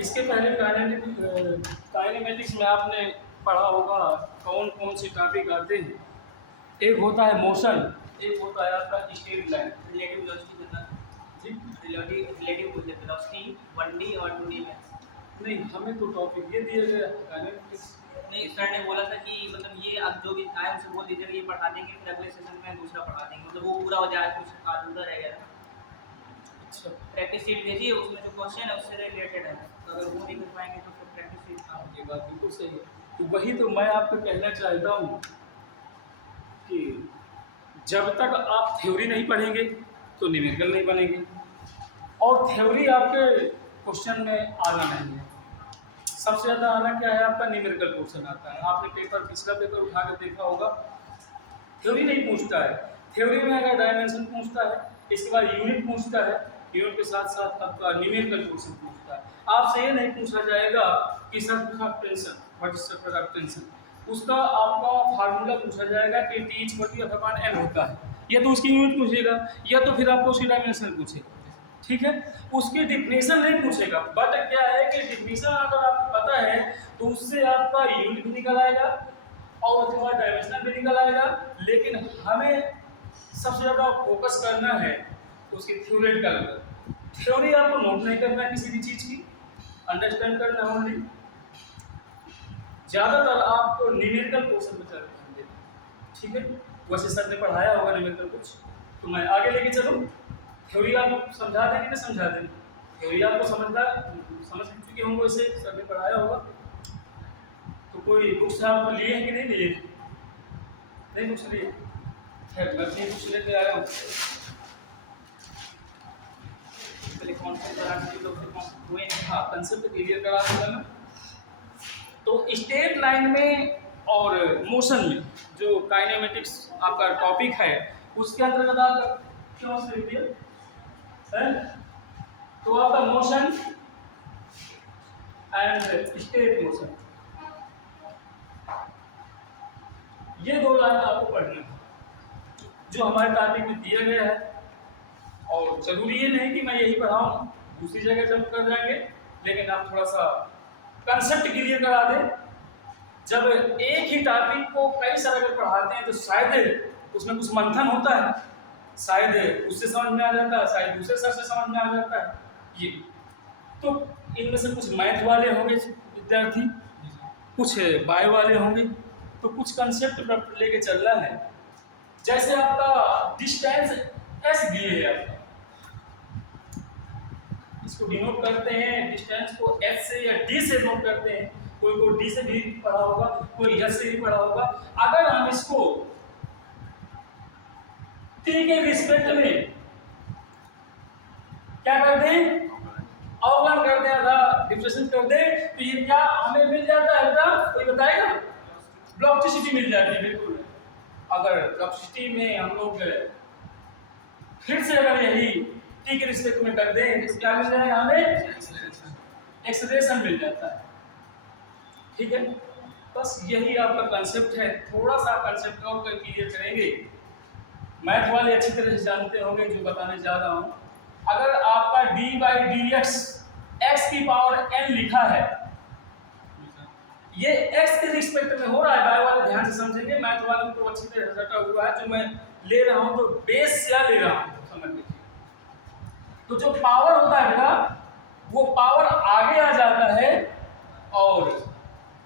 इसके पहले काइनेमेटिक्स में आपने पढ़ा होगा कौन कौन से टॉपिक आते हैं। एक होता है मोशन, एक होता है आपका स्ट्रेट लाइन। रिलेटिव वेलोसिटी कितना जी रिलेटिव वेलोसिटी 1D और 2D में। नहीं, हमें तो टॉपिक ये दिया गया काइनेमेटिक्स। नहीं, सर ने बोला था कि मतलब ये अब जो भी आए उनसे बोल दीजिएगा ये पढ़ा देंगे, फिर अगले सेशन में दूसरा पढ़ा देंगे, मतलब वो पूरा हो जाए, कुछ अधूरा रह गया था। अच्छा, प्रैक्टिस शीट भेजिए, उसमें जो क्वेश्चन है उससे रिलेटेड है, तो अगर वो नहीं कर पाएंगे तो फिर प्रैक्टिस शीट आपकी बात बिल्कुल सही है। तो वही तो मैं आपको कहना चाहता हूँ कि जब तक आप थ्योरी नहीं पढ़ेंगे तो न्यूमेरिकल नहीं बनेंगे, और थ्योरी आपके क्वेश्चन में आना नहीं है। सबसे ज़्यादा आना क्या है, आपका न्यूमेरिकल पोर्शन आता है। आपने पिछला पेपर उठा कर देखा होगा, थ्योरी नहीं पूछता है। थ्योरी में अगर डायमेंशन पूछता है, इसके बाद यूनिट पूछता है, यूनिट के साथ साथ आपका न्यूमेरिकल पोर्शन पूछता है। आपसे ये नहीं पूछा जाएगा कि circle of tension, what is circle of tension, उसका आपका फार्मूला पूछा जाएगा कि T/F/N होता है, या तो उसकी यूनिट पूछेगा या तो फिर आपको उसकी डायमेंशन पूछेगा। ठीक है, उसकी डिफिनेशन नहीं पूछेगा, बट क्या है कि डिफिनेशन अगर आपको पता है तो उससे आपका यूनिट भी निकल आएगा और उसके बाद डायमेंशन भी निकल आएगा। लेकिन हमें सबसे ज़्यादा फोकस करना है उसकी थ्योरेटिकल। थ्योरी आपको नोट नहीं करना है किसी भी चीज़ की, अंडरस्टैंड करना है ओनली। ज़्यादातर आपको न्यूमेरिकल पोर्शन पर ध्यान देना है। ठीक है, वैसे सर ने पढ़ाया होगा न्यूमेरिकल कुछ, तो मैं आगे लेके चलूँ। थ्योरी आपको समझा देंगे ना समझा देंगे, थ्योरी आपको समझ चुके होंगे, वैसे सर ने पढ़ाया होगा। तो कोई बुक्स आप लिए हैं कि नहीं लिए? नहीं बुक्स लिए? खैर मैं अपनी बुक्स लेके आया हूँ। पहले कौन से कंसेप्ट क्लियर करा दूंगा मैं। तो स्ट्रेट लाइन में और मोशन में जो काइनेमेटिक्स आपका टॉपिक है, उसके अंतर्गत आप क्यों से है? तो आपका मोशन एंड स्टेट मोशन, ये दो लाइन आपको पढ़ना है जो हमारे टॉपिक में दिया गया है। और जरूरी ये नहीं कि मैं यही पढ़ाऊँ, दूसरी जगह जंप कर जाएंगे, लेकिन आप थोड़ा सा कंसेप्ट क्लियर करा दें। जब एक ही टॉपिक को कई सारे अगर पढ़ाते हैं तो शायद उसमें कुछ मंथन होता है, शायद उससे समझ में आ जाता है, शायद दूसरे सर से समझ में आ जाता है। ये तो इनमें से कुछ मैथ वाले होंगे विद्यार्थी, कुछ बायो वाले होंगे, तो कुछ कंसेप्ट लेके चलना है। जैसे आपका डिस्टेंस एस दिए है, आपका इसको डिनोट करते हैं, डिस्टेंस को एस से या डी से नोट करते हैं। कोई को डी से भी पढ़ा होगा, कोई एस से भी पढ़ा होगा। अगर हम इसको टी के रिस्पेक्ट में क्या कर दें, अवकलन कर दें अथवा डिफरेंशिएशन कर दें, तो ये क्या हमें मिल जाता है बेटा? कोई बताएगा? वेलोसिटी मिल जाती है, बिल्कुल। अगर वेलोसिटी में हम लोग फिर से अगर यही टी के रिस्पेक्ट में कर दें तो क्या मिल जाएगा हमें? एक्सेलरेशन मिल जाता है। ठीक है, बस यही आपका कंसेप्ट है। थोड़ा सा कंसेप्ट और क्लियर करेंगे। मैथ वाले अच्छी तरह से जानते होंगे जो बताने जा रहा हूँ। अगर आपका d/dx x की पावर n लिखा है, ये x के रिस्पेक्ट में हो रहा है। बायो वाले ध्यान से समझेंगे, मैथ वाले को अच्छी तरह से रटा हुआ है। जो मैं ले रहा हूँ तो बेस क्या ले रहा हूँ समझ लीजिए। तो जो पावर होता है बेटा, वो पावर आगे आ जाता है और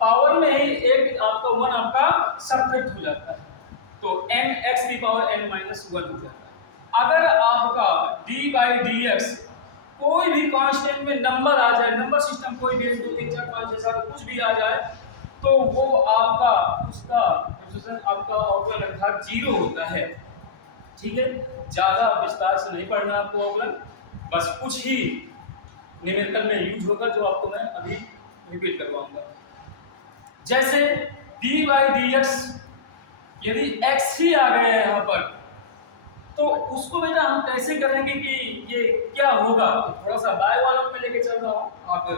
पावर में ही एक आपका 1 आपका सब्ट्रैक्ट हो जाता है, तो n x की पावर n - 1 हो जाता है। अगर आपका d/dx कोई भी कांस्टेंट में नंबर आ जाए, नंबर सिस्टम कोई भी 1 2 3 4 5 6 7 कुछ भी आ जाए, तो वो आपका उसका आपका अवकलन अर्थात 0 होता है। ठीक है, ज़्यादा विस्तार से नहीं पढ़ना आपको अवकलन, बस कुछ ही न्यूमेरिकल में यूज होगा जो आपको मैं अभी रिपीट करवाऊंगा। जैसे d/dx यदि x ही आ गया है यहाँ पर, तो उसको बेटा हम कैसे करेंगे कि ये क्या होगा? थोड़ा सा बायो वालों में लेके चल रहा हूँ, आप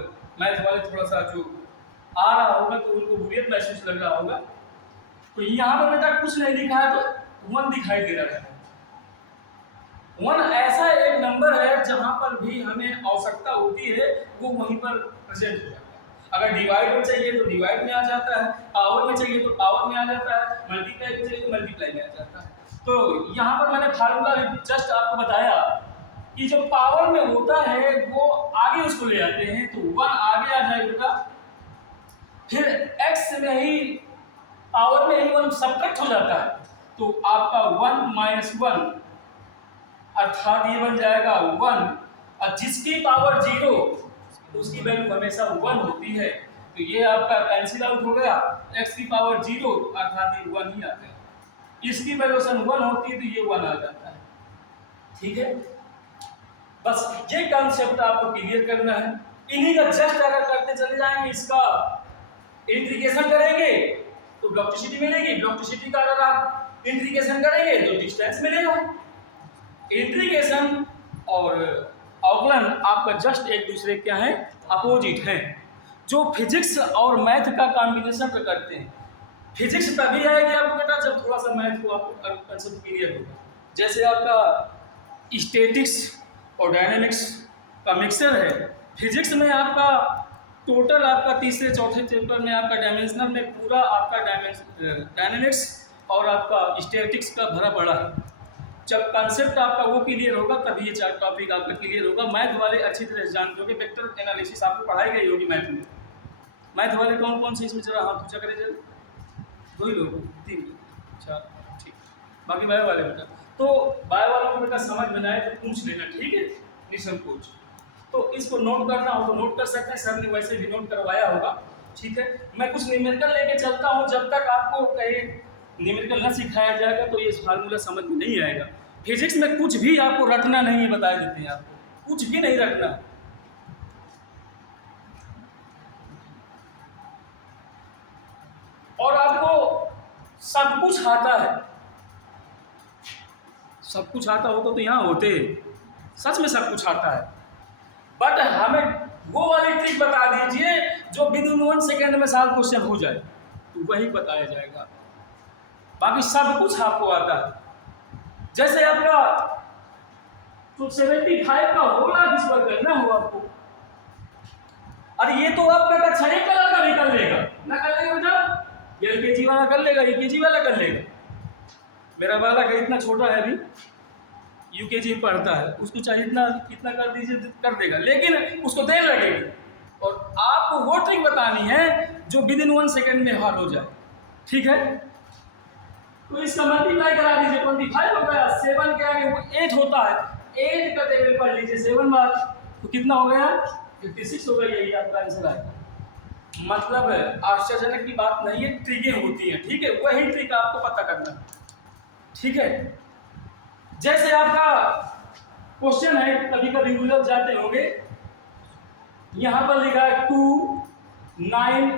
मैथ वाले थोड़ा सा जो आ रहा होगा तो उनको बोरियत महसूस लग रहा होगा। तो यहाँ पर बेटा कुछ नहीं लिखा है तो 1 दिखाई दे रहा है। 1 ऐसा एक नंबर है जहाँ पर भी हमें आवश्यकता होती है वो वहीं पर प्रेजेंट हो जाता है। अगर डिवाइड में चाहिए तो डिवाइड में आ जाता है, पावर में चाहिए तो पावर में आ जाता है, मल्टीप्लाई में चाहिए तो मल्टीप्लाई में आ जाता है। तो यहाँ पर मैंने फार्मूला जस्ट आपको बताया कि जो पावर में होता है वो आगे उसको ले आते हैं, तो 1 आगे आ जाएगा, फिर x में ही पावर में ही 1 सब्ट्रैक्ट हो जाता है, तो आपका 1 माइनस 1 अर्थात ये बन जाएगा 1, और जिसकी पावर 0 उसकी वैल्यू हमेशा 1 होती है, तो ये आपका कैंसिल आउट हो गया, x की पावर 0 अर्थात ये 1 ही आ गया, इसकी वैल्यूएशन 1 होती है तो ये 1 आ जाता है। ठीक है, बस ये कॉन्सेप्ट आपको क्लियर करना है। इन्हीं का जस्ट अगर करते चले जाएंगे, इसका इंटीग्रेशन करेंगे तो वेलोसिटी मिलेगी, वेलोसिटी का अगर आप इंटीग्रेशन करेंगे तो डिस्टेंस मिलेगा। इंटीग्रेशन और अवकलन आपका जस्ट एक दूसरे क्या है, अपोजिट है। जो फिजिक्स और मैथ का कॉम्बिनेशन करते हैं, फिजिक्स तभी आएगी आपको बेटा जब थोड़ा सा मैथ को आपको कंसेप्ट क्लियर होगा। जैसे आपका स्टैटिक्स और डायनामिक्स का मिक्सर है, फिजिक्स में आपका टोटल आपका तीसरे चौथे चैप्टर में आपका डायमेंशनल में पूरा आपका डायनामिक्स और आपका स्टैटिक्स का भरा पड़ा है। जब कॉन्सेप्ट आपका वो क्लियर होगा तभी ये 4 टॉपिक आपका क्लियर होगा। मैथ वाले अच्छी तरह से जानते होंगे, वेक्टर एनालिसिस आपको पढ़ाई गई होगी मैथ में। मैथ वाले कौन कौन से इसमें जरा हाथ ऊंचा करें जरा, 2 ही लोग, 3 लोग, 4, ठीक। बाकी बायो वाले बेटा, तो बायो वालों को बेटा समझ में आए तो पूछ लेना, ठीक है, निसंकोच। तो इसको नोट करना हो तो नोट कर सकते हैं, सर ने वैसे भी नोट करवाया होगा। ठीक है, मैं कुछ न्यूमेरिकल लेके चलता हूँ, जब तक आपको कहीं न्यूमेरिकल ना सिखाया जाएगा तो ये फार्मूला समझ में नहीं आएगा। फिजिक्स में कुछ भी आपको रटना नहीं, बता देते हैं आपको, कुछ भी नहीं रटना। और आपको सब कुछ आता है, सब कुछ आता होता तो यहाँ होते, सच में सब कुछ आता है, बट हमें वो वाली ट्रिक बता दीजिए जो विद इन 1 सेकेंड में सॉल्व क्वेश्चन हो जाए, तो वही बताया जाएगा। बाकी सब कुछ आपको आता है। जैसे आपका तो 75 का होगा किस पर करना हो आपको, अरे ये तो आपका कक्षा 1 कलर का भी कर लेगा ना, कर लेगा बेटा, LKG वाला कर लेगा, UKG वाला कर लेगा। मेरा बालक है इतना छोटा है अभी, UKG में पढ़ता है, उसको चाहिए इतना कर दीजिए कर देगा, लेकिन उसको देर लगेगी। और आपको वो ट्रिक बतानी है जो विद इन 1 सेकेंड में हल हो जाए। ठीक है, तो इसका मल्टीप्लाई करा दीजिए, 25 हो गया, 7 के आगे वो 8 होता है, 8 का टेबल पढ़ लीजिए 7 बार, तो कितना हो गया, 56 हो गया। यही आपका आंसर आएगा। मतलब आश्चर्यजनक की बात नहीं है, ट्रिकें होती हैं। ठीक है, वही ट्रिक आपको पता करना है। ठीक है, जैसे आपका क्वेश्चन है, कभी कभी उलझ जाते होंगे, यहां पर लिखा है 2 9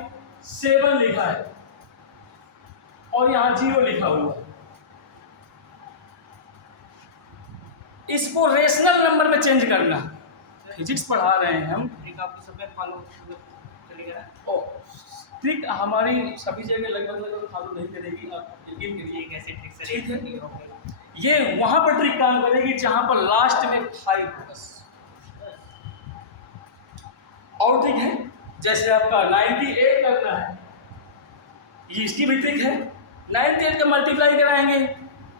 7 लिखा है और यहां 0 लिखा हुआ है। इसको रेशनल नंबर में चेंज करना है। फिजिक्स पढ़ा रहे हैं हम, ट्रिक आपको सब में फॉलो चलेगा। ओ ट्रिक हमारी सभी जगह लगभग फॉलो नहीं करेगी, आप यकीन करिए। ये कैसे ट्रिक से ठीक है। clear हो गया? ये वहां पर ट्रिक काम करेगी जहां पर लास्ट में 5 प्लस और ट्रिक है। जैसे आपका 98 करना है, ये इसकी भी ट्रिक है। 98 का मल्टीप्लाई कराएंगे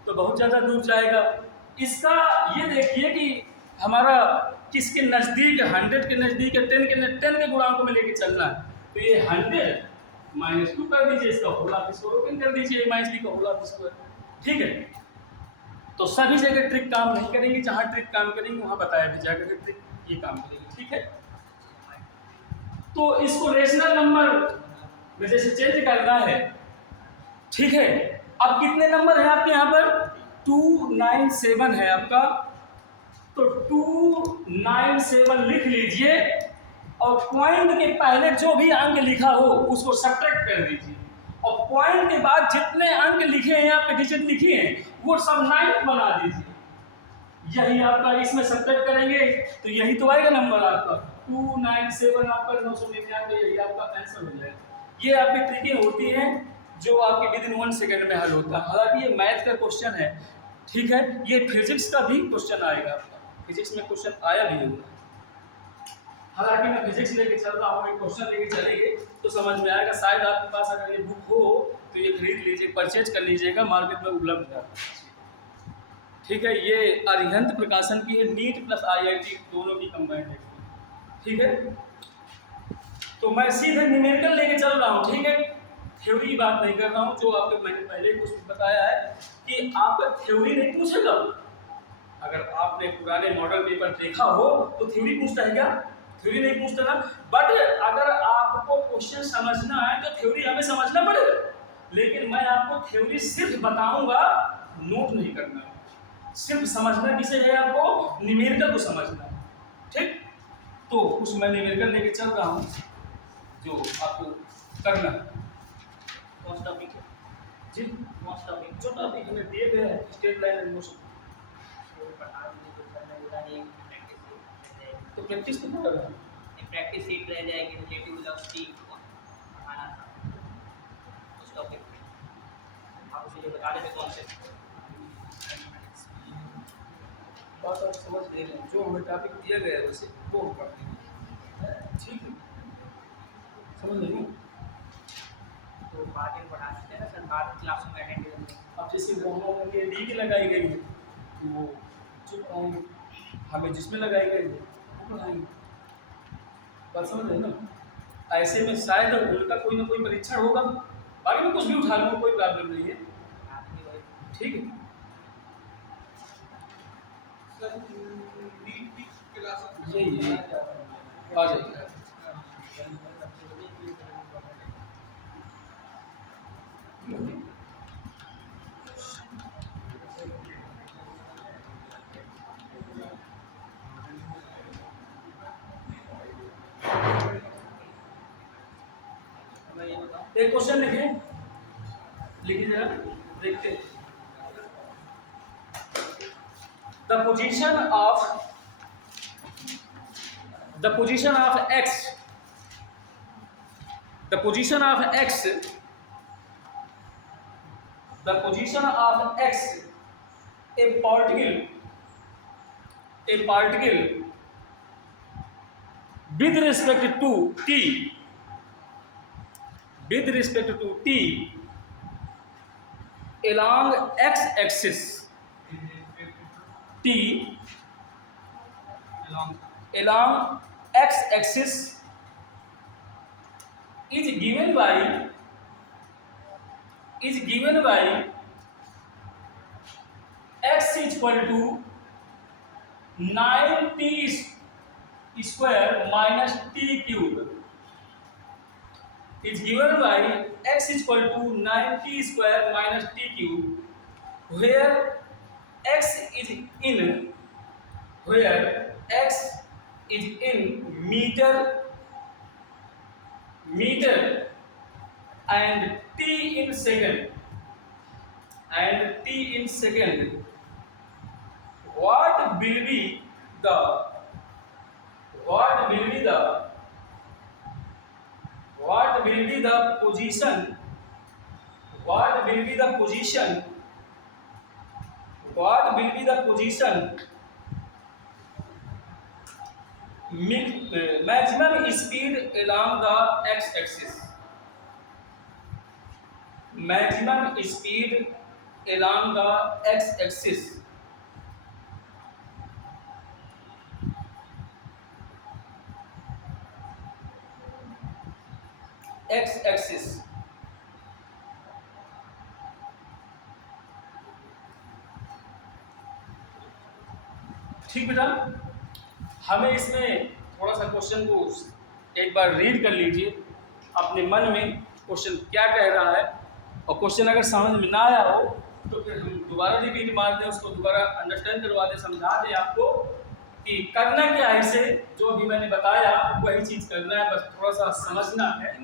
तो बहुत ज़्यादा दूर जाएगा। इसका ये देखिए कि हमारा किसके नज़दीक, 100 के नज़दीक है, 10 के गुणांकों में लेके चलना है। तो ये 100 -2 कर दीजिए, इसका होल ऑफ स्क्वायर ओपन कर दीजिए, -b का होल ऑफ स्क्वायर। ठीक है, तो सभी जगह ट्रिक काम नहीं करेंगी, जहाँ ट्रिक काम करेंगी वहाँ बताया भी जाएगा कि ट्रिक ये काम करेगी। ठीक है, तो इसको रेशनल नंबर में जैसे चेंज करना है। ठीक है, अब कितने नंबर है आपके यहाँ पर, 297 है आपका, तो 297 लिख लीजिए और पॉइंट के पहले जो भी अंक लिखा हो उसको सब्ट्रैक्ट कर दीजिए, और पॉइंट के बाद जितने अंक लिखे हैं आपके डिजिट लिखी हैं वो सब 9 बना दीजिए। यही आपका इसमें सब्ट्रैक्ट करेंगे तो यही तो आएगा नंबर आपका 297 आपका 999, यही आपका आंसर हो जाएगा। ये आपकी ट्रिकें होती हैं जो आपके विद इन 1 सेकेंड में हल होता है। हालांकि ये मैथ का क्वेश्चन है। ठीक है, ये फिजिक्स का भी क्वेश्चन आएगा आपका, फिजिक्स में क्वेश्चन आया भी होगा। हालांकि मैं फिजिक्स लेके चल रहा हूँ, एक क्वेश्चन लेके चलेंगे तो समझ में आएगा। शायद आपके पास अगर ये बुक हो तो ये खरीद लीजिए, परचेज कर लीजिएगा, मार्केट में उपलब्ध है। ठीक है, ये अरिहंत प्रकाशन की है, नीट प्लस IIT दोनों की कंबाइंड है। ठीक है, तो मैं सीधे न्यूमेरिकल लेके चल रहा हूँ। ठीक है, थ्योरी की बात नहीं कर रहा हूँ, जो आपको मैंने पहले कुछ बताया है कि आप थ्योरी नहीं पूछेगा। अगर आपने पुराने मॉडल पेपर देखा हो तो थ्योरी पूछता है क्या? थ्योरी नहीं पूछता ना। बट अगर आपको क्वेश्चन समझना है तो थ्योरी हमें समझना पड़ेगा, लेकिन मैं आपको थ्योरी सिर्फ बताऊंगा, नोट नहीं करना। सिर्फ समझना किसे है? आपको न्यूमेरिकल को समझना है। ठीक, तो उस मैं न्यूमेरिकल लेके चल रहा हूँ जो आपको करना है। कौन सा टॉपिक है जी, कौन सा टॉपिक जो टॉपिक हमें दिए गए हैं, स्ट्रेट लाइन एंड मोशन, पढ़ा दीजिए तो सर मैं बता दिए प्रैक्टिस तो प्रैक्टिस तो कर रहा हूँ। प्रैक्टिस सीट रह जाएगी रिलेटिव वेलोसिटी पढ़ाना था उस टॉपिक पे। आप उसे जो बता रहे थे कॉन्सेप्ट बात आप समझ ले लें, जो हमें टॉपिक दिया गया है वैसे वो हम पढ़ते हैं। ठीक है, समझ लेंगे। तो बाद में पढ़ा सकते हैं ना सर, बाद में क्लास में अटेंड करेंगे। अब जैसे वहाँ के डी की लगाई गई है तो वो जो पढ़ाएंगे, हमें जिसमें लगाई गई है वो पढ़ाएंगे। बात समझ रहे हैं ना। ऐसे में शायद उनका कोई ना कोई परीक्षण होगा, बाकी में कुछ भी उठा लूँगा, कोई प्रॉब्लम नहीं है। ठीक है, यही है, आ जाइए। एक क्वेश्चन लिखिए, लिखिए जरा, देखते हैं। The position of x, the position of x, the position of x, a particle with respect to t, along x axis, t along x axis is given by x is equal to 9t square minus t cube, is given by x is equal to 9t square minus t cube, where x is in meter and t in second, what will be the position maximum speed along the x axis, x axis। ठीक बेटा, हमें इसमें थोड़ा सा question को एक बार read कर लीजिए अपने मन में, क्वेश्चन क्या कह रहा है, और क्वेश्चन अगर समझ में ना आया हो तो फिर हम दोबारा रिपीट मार दें, उसको दोबारा अंडरस्टैंड करवा दें, समझा दें आपको कि करना क्या है। इसे जो भी मैंने बताया वही चीज़ करना है, बस थोड़ा सा समझना है।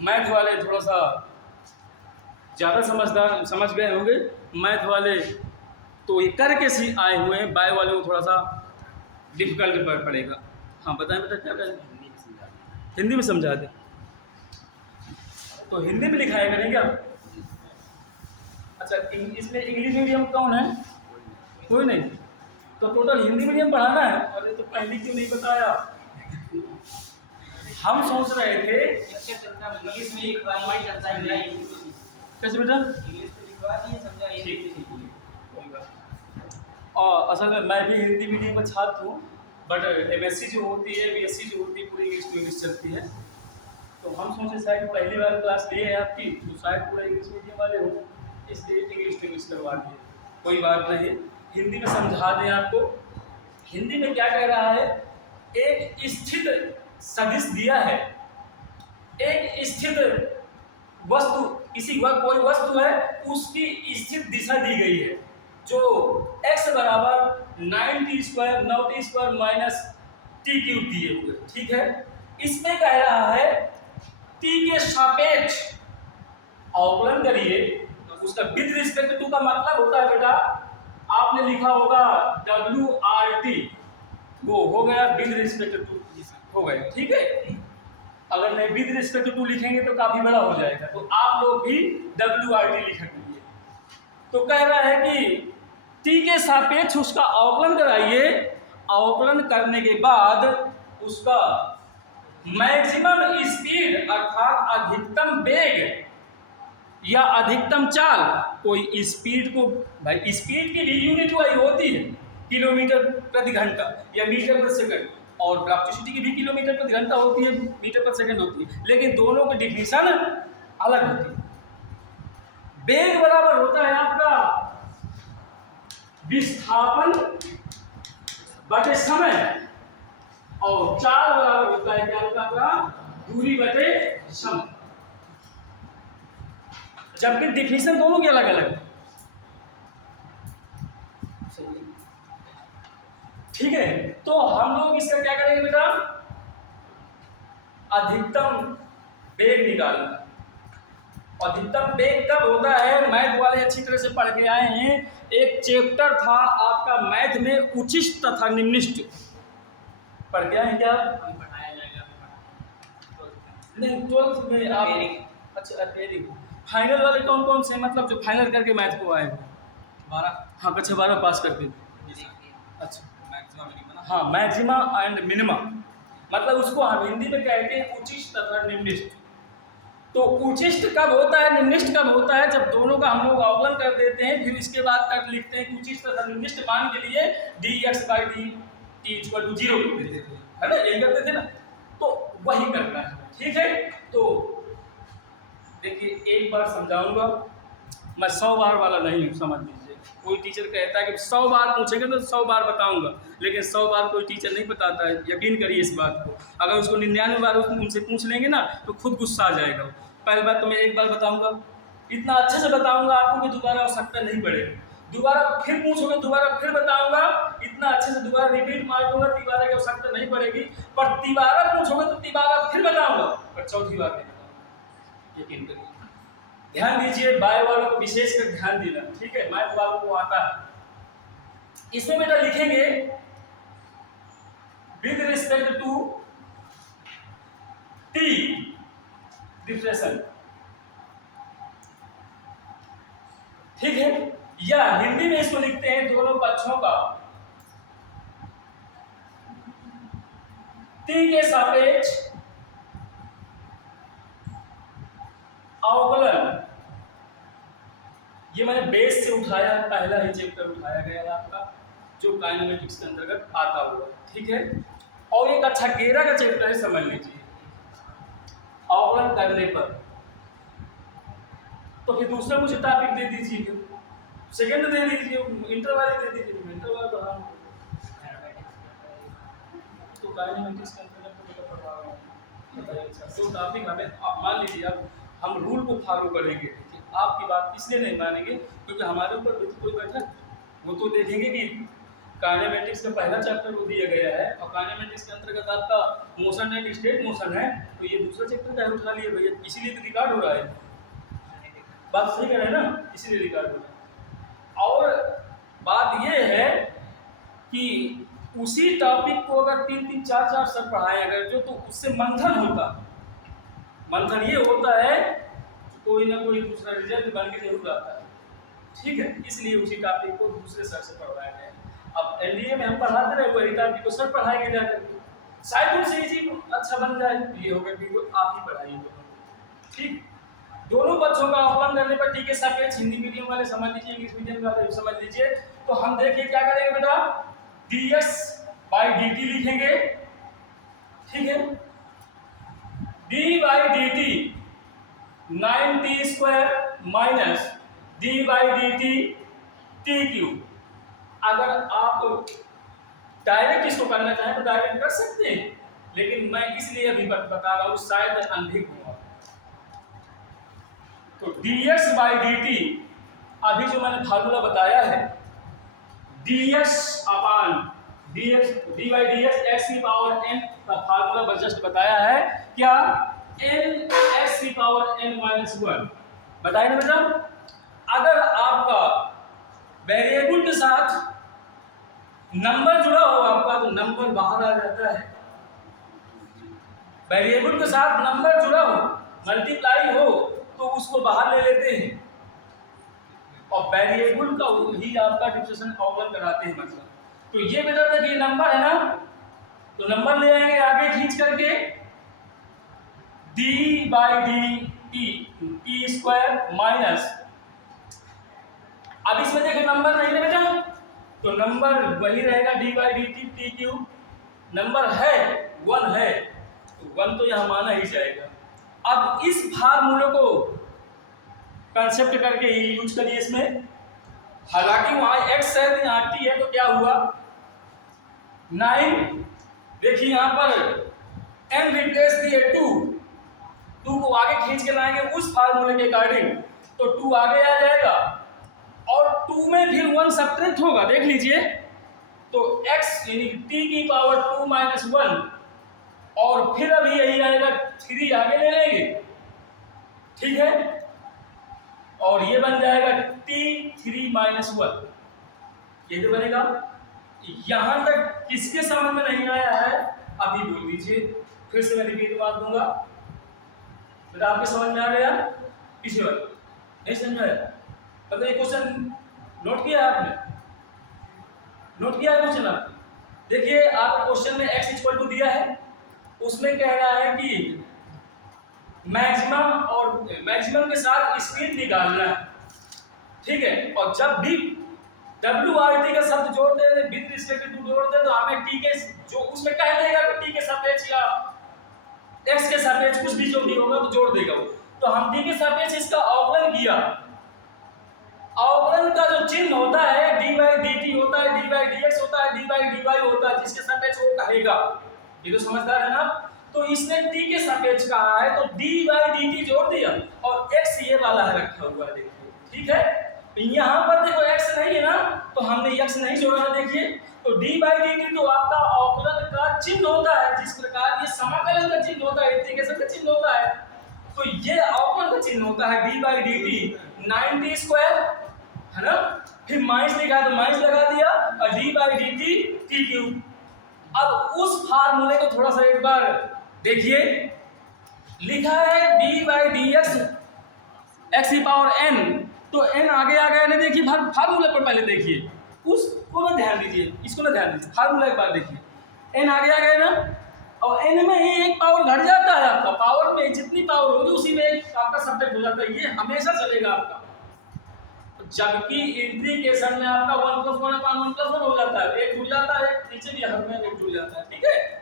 मैथ वाले थोड़ा सा ज़्यादा समझ गए होंगे, मैथ वाले तो ये करके सी आए हुए हैं, बाय वाले को थोड़ा सा डिफिकल्ट पड़ेगा। हाँ बताएं बेटा, क्या करें? हिंदी में समझा दें, तो हिंदी में लिखाया करेंगे आप। अच्छा, इसमें इंग्लिश मीडियम कौन है? कोई नहीं, तो टोटल हिंदी मीडियम पढ़ाना है। अरे तो पहले क्यों नहीं बताया? हम सोच रहे थे लेक्चर चलता है इंग्लिश में एक बार माइंड चलता है इंग्लिश में कैसे बेटा लिखवा दिए समझा ये ठीक ठीक कोई बात। और असल में मैं भी हिंदी मीडियम का छात्र हूँ, बट एमएससी जो होती है, बीएससी जो होती है, पूरी इंग्लिश टू इंग्लिश चलती है। तो हम सोचे शायद पहली बार क्लास लिए है आपकी, तो शायद पूरा इंग्लिश मीडियम वाले हो, इसलिए इंग्लिश टू इंग्लिश करवा दिए। कोई बात नहीं, हिंदी में समझा दें आपको। हिंदी में क्या कह रहा है, एक स्थित सदिश दिया है, एक स्थित वस्तु, कोई वस्तु है, उसकी स्थित दिशा दी गई है, जो x बराबर 9t² 9t² माइनस t³ दिए हुए, ठीक है। इसमें कह रहा है t के सापेक्ष अवकलन करिए। उसका विद रिस्पेक्ट टू का मतलब होता है बेटा, आपने लिखा होगा WRT, वो हो गया विद रिस्पेक्ट टू, हो गया, ठीक है। अगर नहीं विद रिस्पेक्ट टू लिखेंगे तो काफी बड़ा हो जाएगा, तो आप लोग भी WRT लिखेंगे। तो कह रहा है कि t के सापेक्ष उसका अवकलन कराइए, अवकलन करने के बाद उसका मैक्सिमम स्पीड अर्थात अधिकतम वेग या अधिकतम चाल, कोई स्पीड को, भाई स्पीड की भी यूनिट वही होती है, किलोमीटर प्रति घंटा या मीटर प्रति सेकंड, और वेलोसिटी की भी किलोमीटर प्रति घंटा होती है, मीटर प्रति सेकंड होती है, लेकिन दोनों की डिफिनीशन अलग होती है। वेग बराबर होता है आपका विस्थापन बटे समय, और चाल बराबर होता है क्या होता है, दूरी बटे समय। जबकि डिफिनीशन दोनों की अलग अलग है, ठीक है। तो हम लोग इसका क्या करेंगे बेटा, अधिकतम वेग निकालना। अधिकतम वेग कब होता है, मैथ वाले अच्छी तरह से पढ़ के आए हैं, एक चैप्टर था आपका मैथ में उचिष्ट तथा निम्निष्ट, पढ़ के आए क्या? पढ़ाया जाएगा नहीं 12th में आप, अच्छा अपेयरिंग। फाइनल वाले कौन कौन से, मतलब जो फाइनल करके मैथ को आए 12 हाँ, अच्छा 12 पास करके, अच्छा हाँ, मैक्सिमा एंड मिनिमा, मतलब उसको हम हिंदी में कहते हैं उचिष्ट तथा निम्निष्ट। तो उचिष्ट कब होता है, निम्निष्ट कब होता है, जब दोनों का हम लोग अवकलन कर देते हैं, फिर इसके बाद कर लिखते हैं कि उचिष्ट तथा निम्निष्ट मान के लिए dx/dt = 0 है ना, यही करते थे ना, तो वही करना है, ठीक है। तो देखिए एक बार समझाऊंगा, मैं 100 बार वाला नहीं हूँ, समझ लीजिए। कोई टीचर कहता है कि 100 बार पूछेंगे तो 100 बार बताऊंगा, लेकिन 100 बार कोई टीचर नहीं बताता है, यकीन करिए इस बात को। अगर उसको 99 बार उनसे पूछ लेंगे ना तो खुद गुस्सा आ जाएगा। पहली बात तो मैं एक बार बताऊंगा, इतना अच्छे से बताऊंगा आपको कि दोबारा आवश्यकता नहीं पड़ेगी, दोबारा फिर पूछोगे दोबारा फिर बताऊंगा, इतना अच्छे से दोबारा रिपीट मार दूंगा, तिबारा की आवश्यकता नहीं पड़ेगी। पर तिबारा पूछोगे तो तिबारा फिर बताऊंगा, पर चौथी बार नहीं बताऊंगा, यकीन करिए। ध्यान दीजिए, बायो वालों को विशेष कर ध्यान देना, ठीक है, मैथ वालों को आता है। इसमें बेटा लिखेंगे with respect to T differentiation, ठीक है, या हिंदी में इसको लिखते हैं दोनों पक्षों का टी के सापेक्ष अवकलन। ये मैंने बेस से उठाया, पहला ही चैप्टर उठाया गया है आपका, जो काइनेमेटिक्स के अंतर्गत आता हुआ, ठीक है। और एक अच्छा गेरा का चैप्टर है, समझ लीजिए, अवकलन करने पर। तो फिर दूसरा मुझे टॉपिक दे दीजिए, सेकंड दे दीजिए, इंटर वाले दे दीजिए, इंटर वाले बढ़ा तो काइनेमेटिक्स के अंतर्गत पढ़ा रहा हूँ। तो टॉपिक हमें, आप मान लीजिए, अब हम रूल को फॉलो करेंगे, आपकी बात इसलिए नहीं मानेंगे क्योंकि हमारे ऊपर भी कोई बैठा, वो तो देखेंगे कि काइनेमेटिक्स का पहला चैप्टर वो दिया गया है, और काइनेमेटिक्स के अंतर्गत आपका मोशन एंड स्टेट मोशन है, तो ये दूसरा चैप्टर क्या उठा लिए भैया, इसीलिए तो रिकॉर्ड हो रहा है, बात सही कह रहे हैं ना, इसीलिए रिकॉर्ड हो रहा है। और बात ये है कि उसी टॉपिक को अगर 3-3 4-4 सर पढ़ाए अगर जो, तो उससे मंथन होता, मंथन ये होता है कोई ना कोई दूसरा रिजल्ट बन के जरूर आता है, ठीक है, इसलिए उसी टॉपिक को दूसरे सर से पढ़वाया गया। अब एनडीए में हम पढ़ाते रहे, वही टॉपिक को सर पढ़ाएंगे जाकर, शायद उनसे इजी अच्छा बन जाए। ये होगा कि आप ही पढ़ाइए ठीक। दोनों पक्षों का अवकलन करने पर टी के सापेक्ष हिंदी मीडियम वाले समझ लीजिए, इंग्लिश मीडियम वाले समझ लीजिए। तो हम देखिए क्या करेंगे बेटा, ds/dt लिखेंगे, ठीक है। d/dt 9t² minus d/dt t³। अगर आप डायरेक्ट इसको करना चाहें तो डायरेक्ट कर सकते हैं, लेकिन मैं इसलिए अभी बता रहा हूँ शायद अनभिज्ञ हुआ। तो dx/dt अभी जो मैंने फार्मूला बताया है, dy/dx x की पावर n का फार्मूला जस्ट बताया है क्या, n x की पावर n-1 बताया ना बेटा। अगर आपका वेरिएबल के साथ नंबर जुड़ा हो आपका तो नंबर बाहर आ जाता है। वेरिएबल के साथ नंबर जुड़ा हो, मल्टीप्लाई हो तो उसको बाहर ले लेते हैं और वेरिएबल का ही आपका डिफरेंशियल अवकलन कराते हैं मतलब। तो ये बेटा देखिए नंबर है ना, तो नंबर ले आएंगे आगे खींच करके d/dt t² माइनस, अब इसमें देखिए नंबर नहीं है बेटा, तो नंबर वही रहेगा d/dt t³। नंबर है 1 है तो 1 तो यहां माना ही जाएगा। अब इस फार्मूले को कंसेप्ट करके यूज करिए इसमें। हालांकि वहां x है तो यहाँ t है, तो क्या हुआ 9। देखिए यहाँ पर n रिप्लेस दिए 2 को आगे खींच के लाएंगे उस फार्मूले के अकॉर्डिंग, तो 2 आगे आ जाएगा और 2 में फिर 1 सब्ट्रैक्ट होगा, देख लीजिए। तो x यानी t की पावर 2 माइनस 1 और फिर अभी यही आएगा 3 आगे ले लेंगे, ठीक है। और ये बन जाएगा t3 माइनस 1, ये जो बनेगा। यहां तक किसके समझ में नहीं आया है अभी बोल दीजिए, फिर से मैं रिपीट बात दूंगा। बेटा आपके समझ में आ गया, पीछे वाले नहीं समझ में आया? मतलब ये क्वेश्चन नोट किया आपने, नोट किया है क्वेश्चन आपने? देखिए आप क्वेश्चन में x इक्वल टू दिया है, उसमें कह रहा है कि मैक्सिमम के साथ स्पीड निकालना है, ठीक है। और जब भी WRT का शब्द जोड़ते हैं विद रिस्पेक्ट टू जोड़ते हैं तो हमें t के जो उसमें कह देगा कि t के सापेक्ष या x के सापेक्ष कुछ भी जो भी होगा तो जोड़ देगा वो। तो हम t के सापेक्ष इसका अवकलन किया, अवकलन का जो चिन्ह होता है d/dt होता है, d/dx होता है, d/dy होता है, जिसके सापेक्ष वो कहेगा। ये तो समझदार है ना। तो इसने t के सापेक्ष कहा है तो d/dt जोड़ दिया और x ये वाला है रखा हुआ है, देखिए, ठीक है। यहाँ पर देखो x नहीं है ना, तो हमने x नहीं जोड़ा है, देखिए। तो d/dt तो आपका अवकलन का चिन्ह होता है, जिस प्रकार ये समाकलन का चिन्ह होता है, इंटीग्रेशन का चिन्ह होता है, तो ये अवकलन का चिन्ह होता है d/dt 9t² है ना। फिर माइनस लिखा तो माइनस लगा दिया और d/dt t³। अब उस फार्मूले को थोड़ा सा एक बार देखिए, लिखा है d/dx x की पावर n, तो n आगे आ गया नहीं, देखिए फार्मूले पर पहले देखिए, उसको ना ध्यान दीजिए, इसको ना ध्यान दीजिए, फार्मूला एक बार देखिए। n आगे आ गया ना, और n में ही एक पावर घट जाता है आपका, पावर में जितनी पावर होगी उसी में एक आपका सब्जेक्ट हो जाता है, ये हमेशा चलेगा आपका। जबकि इंटीग्रेशन में आपका 1 + 1/1 हो जाता है, एक जुड़ जाता है, नीचे भी हर में एक जुड़ जाता है, ठीक है।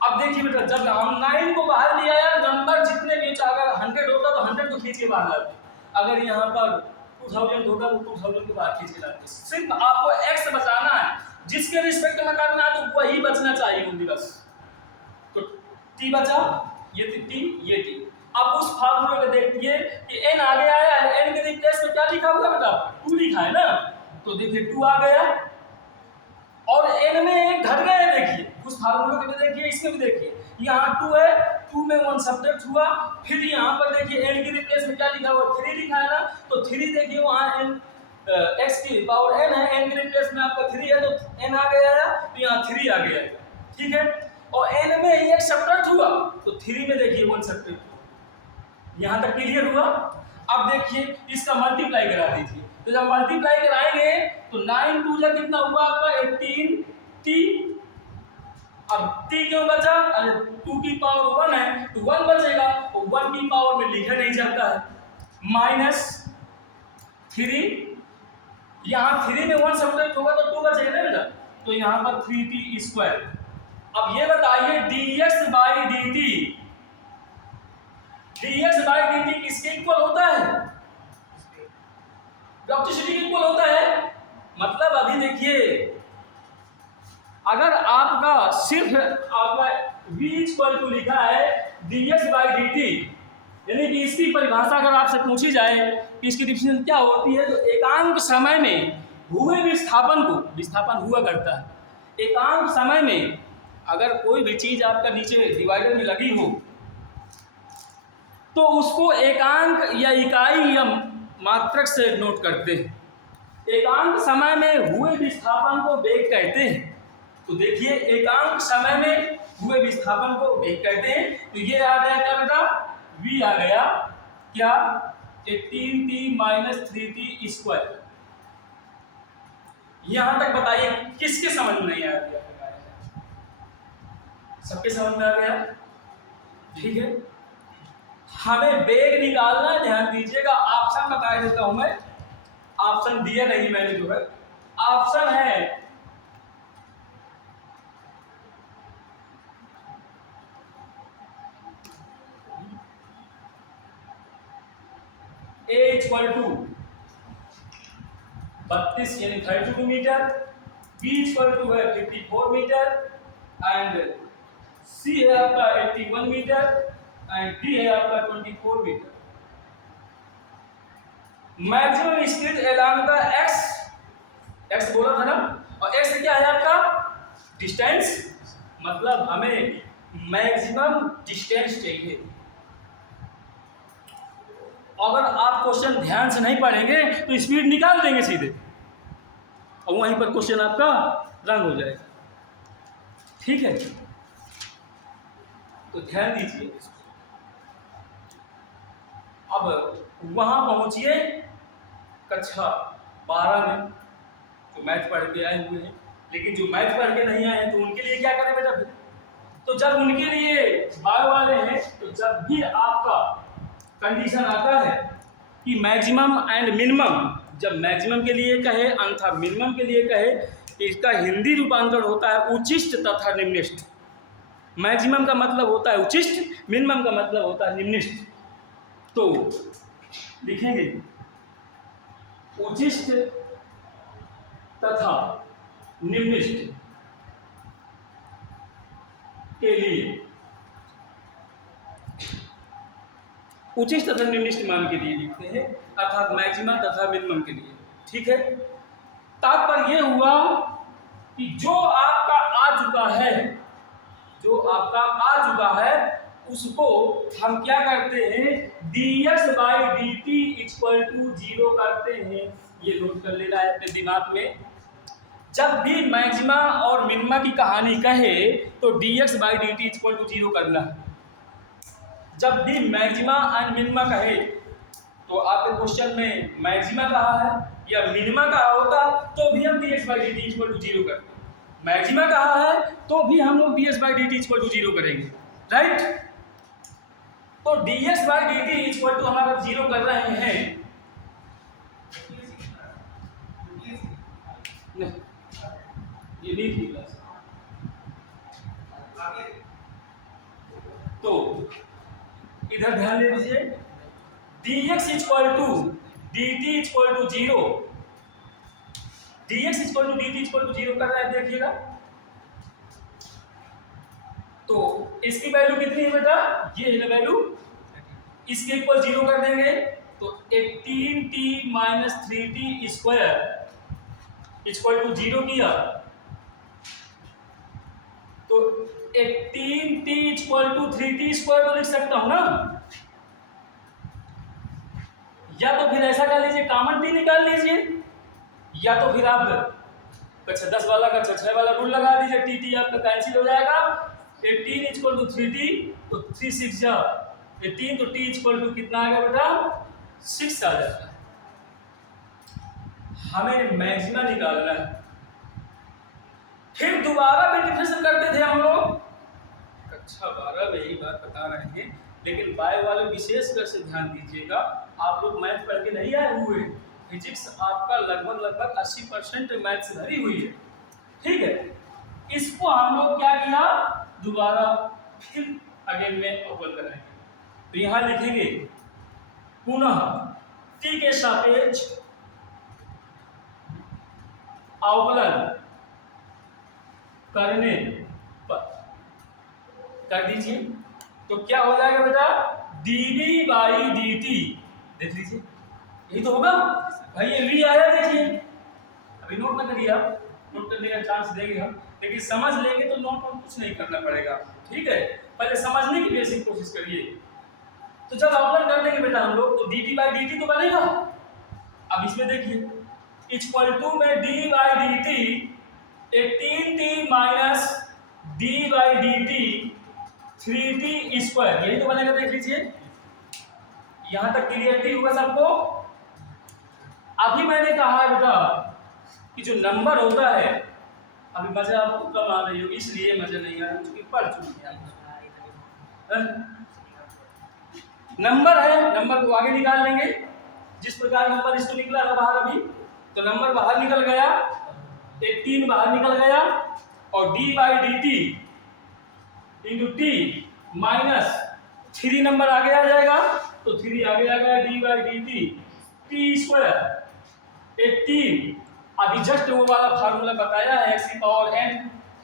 अब देखिए बेटा, जब हम 9 को बाहर लिया यार, नंबर जितने भी अगर 100 होता तो 100 को खींच के बाहर लाते, अगर यहाँ पर 2000 होता तो 2000 को बाहर खींच के लाते। सिर्फ आपको x बचाना है, जिसके रिस्पेक्ट में करना है तो वही बचना चाहिए ओनली बस। तो t बचा, ये t, ये t। अब उस फार्मूले को देखिए कि n आगे आया है, n के रिप्लेस में क्या लिखा हुआ है बेटा, 2 लिखा है ना, तो देखिए 2 आ गया और n में एक घट गया, देखिए उस फार्मूले को देखिए, इसमें भी देखिए, यहाँ 2 है, 2 में 1 सब्ट्रैक्ट हुआ, फिर यहाँ पर देखिए n के रिप्लेस में क्या लिखा हुआ, 3 लिखा है ना, तो 3 देखिए वहाँ n x की पावर n है, n के रिप्लेस में आपका 3 है, तो n आ गया, तो यहाँ 3 आ गया, ठीक है। और n में एक सब्ट्रैक्ट हुआ तो 3 में देखिए 1 सब्ट्रैक्ट, यहाँ तक क्लियर हुआ। अब देखिए इसका मल्टीप्लाई करा दीजिए, तो जब मल्टीप्लाई कराएंगे तो 9 × 2 कितना हुआ आपका 18t। अब t क्यों बचा? अरे 2 की पावर 1 है तो 1 बचेगा, तो 1 की पावर में लिखा नहीं जाता है। -3, यहाँ 3 में 1 सब्ट्रैक्ट होगा तो 2 बचेगा ना बेटा, तो यहाँ पर 3t²। अब ये बताइए dx/dt किसके इक्वल होता है? वेलोसिटी के इक्वल होता है। मतलब अभी देखिए, अगर आपका सिर्फ आपका v इक्वल टू लिखा है dx/dt, यानी कि इसकी परिभाषा अगर आपसे पूछी जाए कि इसकी डिफिनेशन क्या होती है, तो एकांक समय में हुए विस्थापन हुआ करता है। एकांक समय में अगर कोई भी चीज आपका नीचे डिवाइडर में लगी हो तो उसको एकांक या इकाई या मात्रक से नोट करते हैं। एकांक समय में हुए विस्थापन को वेग कहते हैं। तो देखिए, एकांक समय में हुए विस्थापन को वेग कहते हैं। तो ये आ गया क्या बेटा? v आ गया क्या? 18t - 3t²। यहां तक बताइए किसके समझ में नहीं आ गया? सबके समझ में आ गया? ठीक है, हमें वेग निकालना है। ध्यान दीजिएगा, ऑप्शन बता देता हूं मैं, ऑप्शन दिया नहीं मैंने, जो है ऑप्शन है a इक्वल टू 32 यानी 32 मीटर, b इक्वल टू है 54 मीटर एंड c है आपका 81 मीटर एंड d है आपका 24 metre. Maximum speed along the x बोला था ना, और x क्या है आपका? डिस्टेंस। मतलब हमें मैक्सिमम डिस्टेंस चाहिए। अगर आप क्वेश्चन ध्यान से नहीं पढ़ेंगे तो स्पीड निकाल देंगे सीधे, और वहीं पर क्वेश्चन आपका रंग हो जाएगा। ठीक है, तो ध्यान दीजिए। अब वहां पहुंचिए कक्षा 12 में, जो मैथ पढ़ के आए हुए हैं। लेकिन जो मैथ पढ़ के नहीं आए हैं तो उनके लिए क्या करें बेटा? तो जब उनके लिए बायो वाले हैं, तो जब भी आपका कंडीशन आता है कि मैक्सिमम एंड मिनिमम, जब मैक्सिमम के लिए कहे अन्यथा मिनिमम के लिए कहे, इसका हिंदी रूपांतरण होता है उच्चिष्ट तथा निम्निष्ट। मैक्सिमम का मतलब होता है उच्चिष्ट, मिनिमम का मतलब होता है निम्निष्ट। तो लिखेंगे उच्चिष्ट तथा निम्निष्ट के लिए, उच्चिष्ट तथा निम्निष्ट मान के लिए लिखते हैं, अर्थात मैक्सिमम तथा मिनिमम के लिए। ठीक है, तात्पर्य यह हुआ कि जो आपका आ चुका है उसको हम क्या करते हैं? dx/dt इक्वल टू 0 करते हैं। ये नोट कर लेना है अपने दिमाग में। जब भी मैक्सिमा और मिनिमा की कहानी कहे तो dx/dt इक्वल टू 0 करना है। जब भी मैक्सिमा एंड मिनिमा कहे तो आपके क्वेश्चन में मैक्सिमा कहा है या मिनिमा कहा होता तो भी हम dx/dt इक्वल टू 0 करते। मैक्सिमा कहा है तो भी हम लोग dx/dt इक्वल टू 0 करेंगे, राइट? तो dx/dt इक्वल टू हम अगर 0 कर रहे हैं, ये नहीं थी क्लास, तो इधर ध्यान दे दीजिए। dx equal to dt equal to 0, dx equal to dt equal to 0 कर रहा है, देखिएगा। तो इसकी वैल्यू कितनी है बेटा? ये है वैल्यू, इसके इक्वल 0 कर देंगे तो 18t - 3t² इक्वल टू 0 किया तो 18t इक्वल टू 3t² तो लिख सकता हूं ना, या तो फिर ऐसा कर लीजिए कॉमन t निकाल लीजिए, या तो फिर आप कक्षा 10 वाला कक्षा 6 वाला रूल लगा दीजिए, टी आपका कैंसिल हो जाएगा। 18 इक्वल टू 3t तो 3 6 जा 18, तो t इक्वल टू कितना आएगा बेटा? 6 आ जाता है। हमें मैक्सिमा निकालना है। फिर दोबारा मल्टीप्लिकेशन करते थे हम लोग दिए, लेकिन बायो वाले विशेषकर से ध्यान दीजिएगा। आप लोग मैथ पढ़ के नहीं आए हुए, फिजिक्स आपका लगभग 80% मैथ से भरी हुई है, ठीक है। इसको हम लोग क्या किया, दोबारा फिर अगेन में अवकल कराएंगे। तो यहाँ लिखेंगे पुनः t के सापेक्ष अवकलन करने पर, कर दीजिए तो क्या हो जाएगा बेटा, dv/dt। देख लीजिए यही तो होगा भाई, ये v आया, देखिए अभी नोट ना करिए, आप नोट करने का चांस देंगे हम, लेकिन समझ लेंगे तो नोट पर कुछ नहीं करना पड़ेगा, ठीक है। पहले समझने की बेसिक कोशिश करिए। तो जब अवकलन कर देंगे बेटा हम लोग, तो dv/dt तो बनेगा। अब इसमें देखिए इक्वल टू में d/dt 18t minus d/dt 3t square, यही तो बनेगा, देख लीजिए। यहां तक क्लियरिटी होगा सबको। अभी मैंने कहा है बेटा कि जो नंबर होता है, अभी मजा आपको कम आ रही हो इसलिए मजा नहीं आ रहा, क्योंकि पढ़ चुके हैं। नंबर है, नंबर को आगे निकाल लेंगे। जिस प्रकार नंबर इसको निकला था बाहर अभी, तो नंबर बाहर निकल गया, 18 बाहर निकल गया, और d/dt into t minus 3 number आगे आ जाएगा, तो 3 आगे आ गया, d/dt t स्क्वायर 18। अभी जस्ट वो वाला फार्मूला बताया है x की पावर n,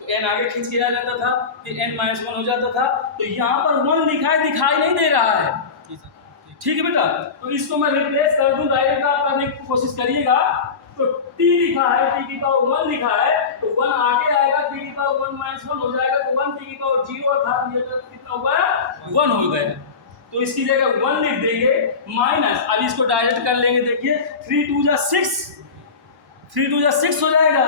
तो n आगे खींच के आ जाता था, फिर n-1 हो जाता था। तो यहाँ पर 1 दिखाई नहीं दे रहा है, ठीक है बेटा। तो इसको मैं रिप्लेस कर दूं, डायरेक्ट आप करने की कोशिश करिएगा। तो t लिखा है, t की पावर 1 लिखा है, तो 1 आगे आएगा, t की पावर 1-1 हो जाएगा, तो 1 t की पावर 0 अर्थात ये कितना हो गया, 1 हो गया। तो इसकी जगह 1 लिख देंगे माइनस, अब इसको डायरेक्ट कर लेंगे, देखिए 3 2 जा 6 हो जाएगा,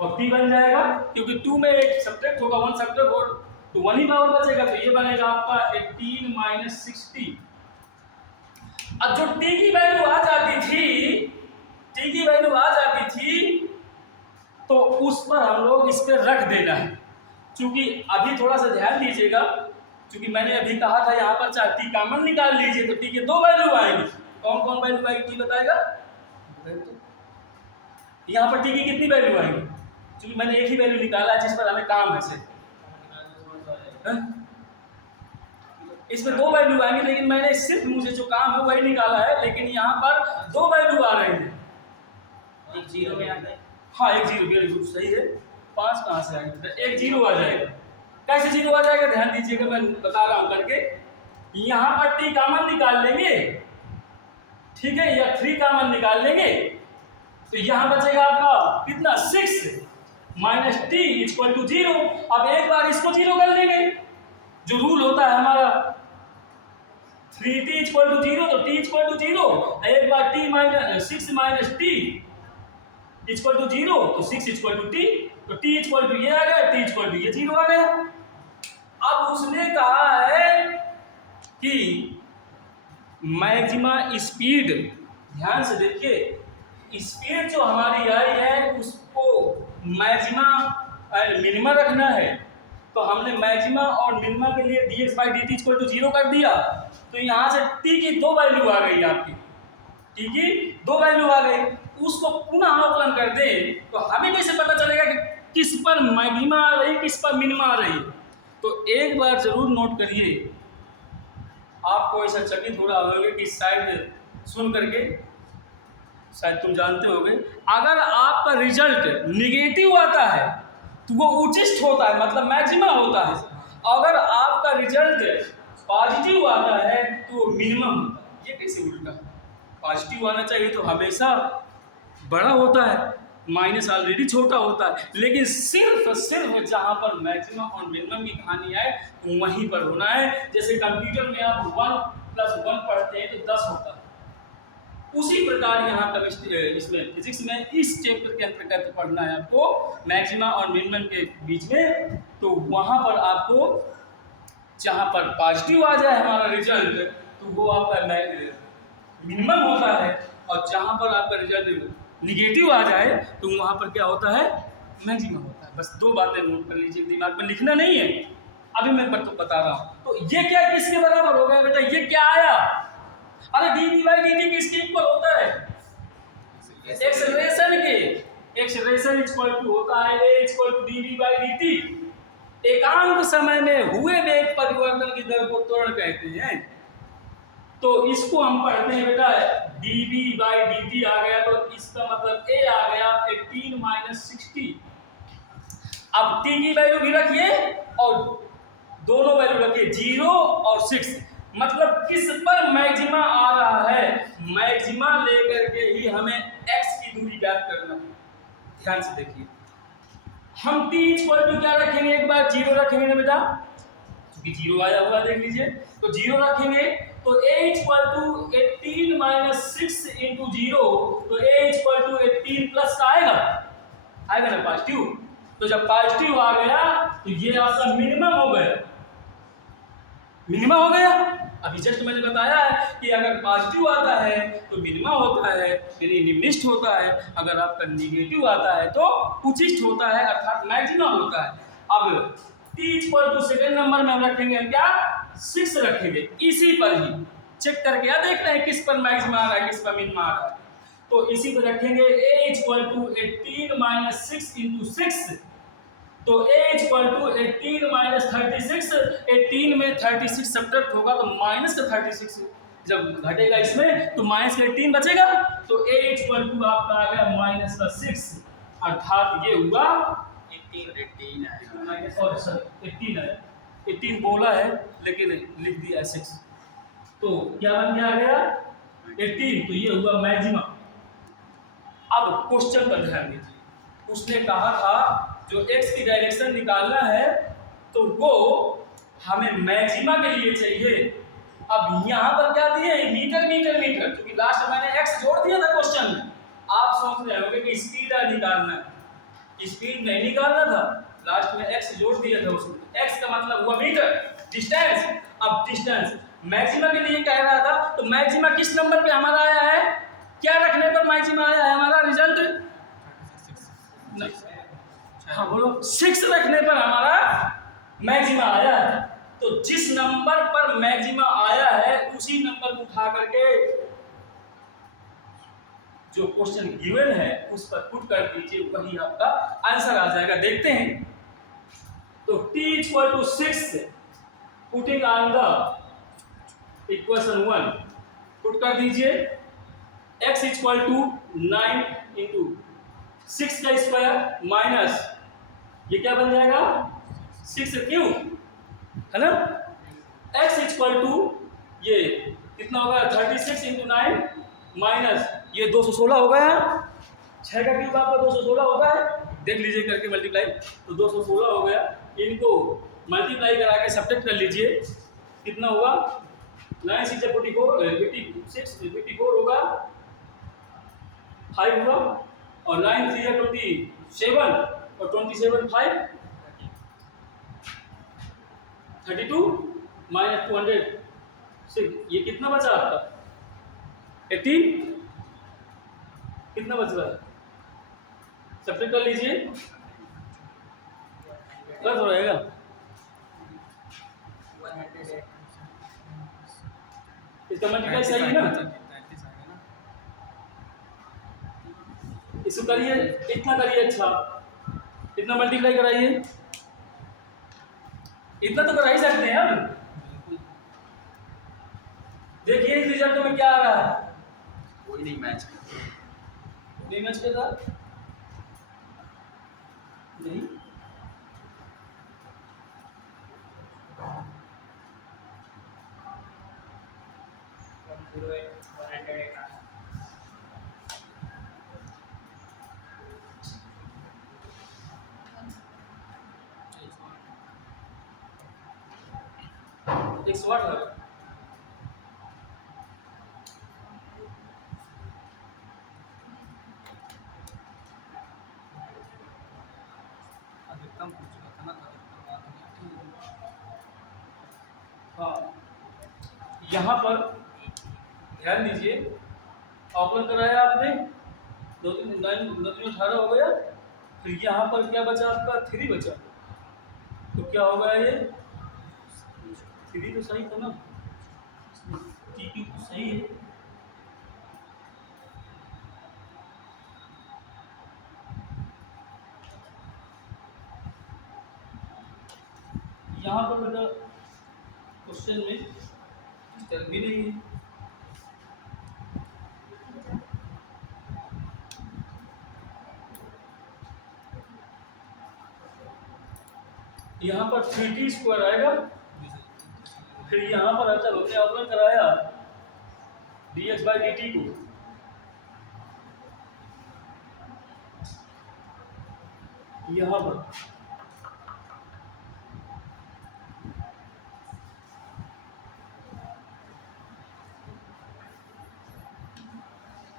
और t बन जाएगा, क्योंकि 2 में एक सब्ट्रैक्ट होगा, 1 सब्ट्रैक्ट हो तो 1 ही पावर बचेगा, तो ये बनेगा आपका 18 माइनस 60। अब जो t की वैल्यू आ जाती थी, तो उस पर हम लोग इस पर रख देना है। क्योंकि अभी थोड़ा सा ध्यान दीजिएगा, क्योंकि मैंने अभी कहा था यहाँ पर चाहे t कॉमन निकाल लीजिए, तो t के 2 वैल्यू आएंगी। कौन कौन वैल्यू आएगी t बताएगा? यहाँ पर t की कितनी वैल्यू आएगी? क्योंकि मैंने एक ही वैल्यू निकाला है जिस पर हमें काम है सिर्फ, इसमें 2 वैल्यू आएंगे, लेकिन मैंने सिर्फ मुझे जो काम है वही निकाला है, लेकिन यहाँ पर 2 वैल्यू आ रहे हैं। एक 0 में आ गए, हाँ 1 0 वेरी गुड, सही है। 5 कहाँ से आएगा? 1 0 आ जाएगा। कैसे 0 आ जाएगा ध्यान दीजिएगा, मैं बता रहा हूँ करके। यहाँ पर t कॉमन निकाल लेंगे, ठीक है, या 3 कॉमन निकाल लेंगे, तो यहाँ बचेगा आपका कितना, 6 माइनस t इक्वल टू 0। अब एक बार इसको 0 कर लेंगे, जो रूल होता है हमारा 3t इक्वल टू 0, तो t इक्वल टू 0, एक बार t minus 6 minus t equal to 0, तो 6 इक्वल टू t, तो t इक्वल टू ये आ गया, t इक्वल टू ये 0 आ गया। अब उसने कहा है कि मैक्सिमा स्पीड, ध्यान से देखिए, स्पीड जो हमारी आई है उसको मैक्सिमा और मिनिमा रखना है, तो हमने मैक्सिमा और मिनिमा के लिए dx/dt इक्वल टू 0 कर दिया। तो यहाँ से t की 2 वैल्यू आ गई, आपकी t की 2 वैल्यू आ गई, उसको पुनः अवकलन कर दे तो हमें कैसे पता चलेगा कि किस पर मैक्सिमा आ रही, किस पर मिनिमा आ रही? तो एक बार जरूर नोट करिए, आपको ऐसा चकित हो रहा होगा कि शायद सुन करके शायद तुम जानते होगे, अगर आपका रिजल्ट निगेटिव आता है तो वो उचिष्ट होता है, मतलब मैक्सिमा होता है। अगर आपका रिजल्ट पॉजिटिव आता है तो मिनिमम होता है। ये कैसे उल्टा? पॉजिटिव आना चाहिए तो हमेशा बड़ा होता है, माइनस ऑलरेडी छोटा होता है, लेकिन सिर्फ जहाँ पर मैक्सिमम और मिनिमम की कहानी आए वहीं पर होना है। जैसे कंप्यूटर में आप 1 + 1 पढ़ते हैं तो 10 होता है, उसी प्रकार यहाँ केमिस्ट्री इसमें फिजिक्स में इस चैप्टर के अंतर्गत पढ़ना है आपको मैक्सिमा और मिनिमम के बीच में। तो वहाँ पर आपको जहाँ पर पॉजिटिव आ जाए हमारा रिजल्ट तो वो आपका मिनिमम होता है, और जहाँ पर आपका रिजल्ट निगेटिव आ जाए तो वहाँ पर क्या होता है, मैक्सिमम होता है। बस 2 बातें नोट कर लीजिए, दिमाग में लिखना नहीं है, अभी मैं बता रहा हूँ। तो ये क्या किसके बराबर हो गया बेटा, ये क्या आया, अरे dv/dt किसके इक्वल होता है, एक्सेलरेशन के, एक्सेलरेशन इक्वल टू होता है a इक्वल टू dv/dt। एकांक समय में हुए वेग परिवर्तन की दर को त्वरण कहते हैं। तो इसको हम पढ़ते हैं बेटा dv/dt आ गया, तो इसका मतलब a आ गया 18 माइनस 60। अब t की वैल्यू भी रखिए और दोनों वैल्यू रखिए 0 और 6, मतलब किस पर मैक्सिमा आ रहा है, मैक्सिमा लेकर के ही हमें x की दूरी ज्ञात करना है। ध्यान से देखिए, हम t इक्वल टू क्या रखेंगे, एक बार 0 रखेंगे ना बेटा, क्योंकि 0 आया हुआ देख लीजिए, तो 0 रखेंगे तो a equal to 18 minus 6 into 0, तो a इक्वल टू 18 प्लस का आएगा ना पॉजिटिव। तो जब पॉजिटिव आ गया तो ये आपका मिनिमम हो गया, मिनिमम हो गया। अभी जस्ट मैंने बताया है कि अगर पॉजिटिव आता है तो मिनिमम होता है, यानी निम्निष्ठ होता है, अगर आपका निगेटिव आता है तो उच्चिष्ठ होता है, अर्थात मैक्सिमम होता है। अब t equal to second number में हम रखेंगे, हम क्या 6 रखेंगे, इसी पर ही चेक करके क्या देख रहे हैं किस पर मैक्सिमम आ रहा है, किस पर मिनिमम आ रहा है, तो इसी पर रखेंगे a equal to 18 minus 6 into 6, तो a इक्वल टू 18 माइनस 36, 18 में 36 सब्ट्रैक्ट होगा तो माइनस का 36 जब घटेगा इसमें तो माइनस का 18 बचेगा, तो a इक्वल टू आपका आ गया माइनस का 6, अर्थात ये हुआ 18 आएगा, और सर 18 है, 18 बोला है लेकिन लिख दिया 6, तो क्या बन गया 18, तो ये हुआ मैक्सिमम। अब क्वेश्चन पर ध्यान दीजिए, उसने कहा था जो x की डायरेक्शन निकालना है तो वो हमें मैक्सिमा के लिए चाहिए। अब यहाँ पर क्या दिए मीटर मीटर मीटर, क्योंकि लास्ट मैंने x जोड़ दिया था क्वेश्चन में, आप सोच रहे होंगे कि स्पीड निकालना है, स्पीड नहीं निकालना था, लास्ट में x जोड़ दिया था उसमें, x का मतलब हुआ मीटर, डिस्टेंस। अब डिस्टेंस मैक्सिमा के लिए कह रहा था, तो मैक्सिमा किस नंबर पे हमारा आया है, क्या रखने पर मैक्सिमा आया है हमारा रिजल्ट, हाँ बोलो 6 रखने पर हमारा मैक्सिमा आया है। तो जिस नंबर पर मैक्सिमा आया है उसी नंबर को उठा करके जो क्वेश्चन गिवन है उस पर पुट कर दीजिए, वही आपका आंसर आ जाएगा। देखते हैं, तो t equal to 6 putting on the equation 1 put कर दीजिए, x इक्वल टू 9 इंटू 6 का स्क्वायर माइनस ये क्या बन जाएगा 6 क्यों है ना, x इक्वल टू ये कितना होगा 36 इंटू 9 माइनस ये 216 हो गया, 6 का क्यूब आपका 216 होता है, देख लीजिए करके मल्टीप्लाई, तो 216 हो गया, इनको मल्टीप्लाई करा के सब्ट्रैक्ट कर लीजिए, कितना हुआ 9 6 44 54 होगा, 5 हुआ और 9 3 27 और 27 5 32 माइनस 206, ये कितना बचा आपका 18, कितना बच रहा है सब्ट्रैक्ट कर लीजिए, प्लस हो रहेगा 108 इसका मल्टीप्लाई सही है ना, इसको करिए इतना करिए, अच्छा इतना मल्टीप्लाई कराइए, इतना तो करा ही सकते हैं हम। देखिए इस रिजल्ट में क्या आ रहा है, कोई नहीं मैच नहीं मैच कर रहा, नहीं एक 108 है, अधिकतम पूछ रहा था ना, हाँ यहाँ पर ध्यान दीजिए, ऑपरेट कराया आपने 2 3 9 18 हो गया, फिर यहाँ पर क्या बचा आपका 3 बचा, तो क्या होगा ये 3 तो सही था ना, टी क्यू तो सही है। यहाँ पर बेटा क्वेश्चन में चल भी नहीं है। यहाँ पर 3t² आएगा, फिर यहाँ पर अचल होते अवकलन कराया dx/dt को, यहाँ पर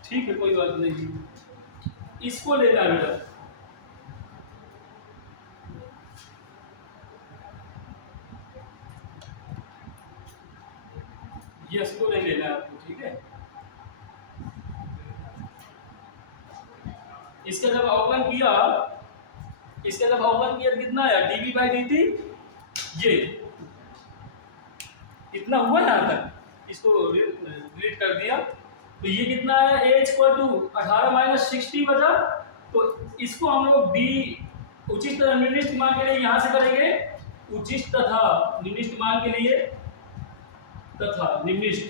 ठीक है, कोई बात नहीं, इसको लेना है बेटा, ये इसको नहीं लेना है आपको, ठीक है। इसका जब अवकलन किया, कितना आया dv/dt, ये कितना हुआ यहाँ तक, इसको डिलीट कर दिया, तो ये कितना आया a = 18 - 60 बचा। तो इसको हम लोग b उचित तथा निर्दिष्ट मान के लिए यहाँ से करेंगे, उचित तथा निर्दिष्ट मान के लिए, तथा निर्दिष्ट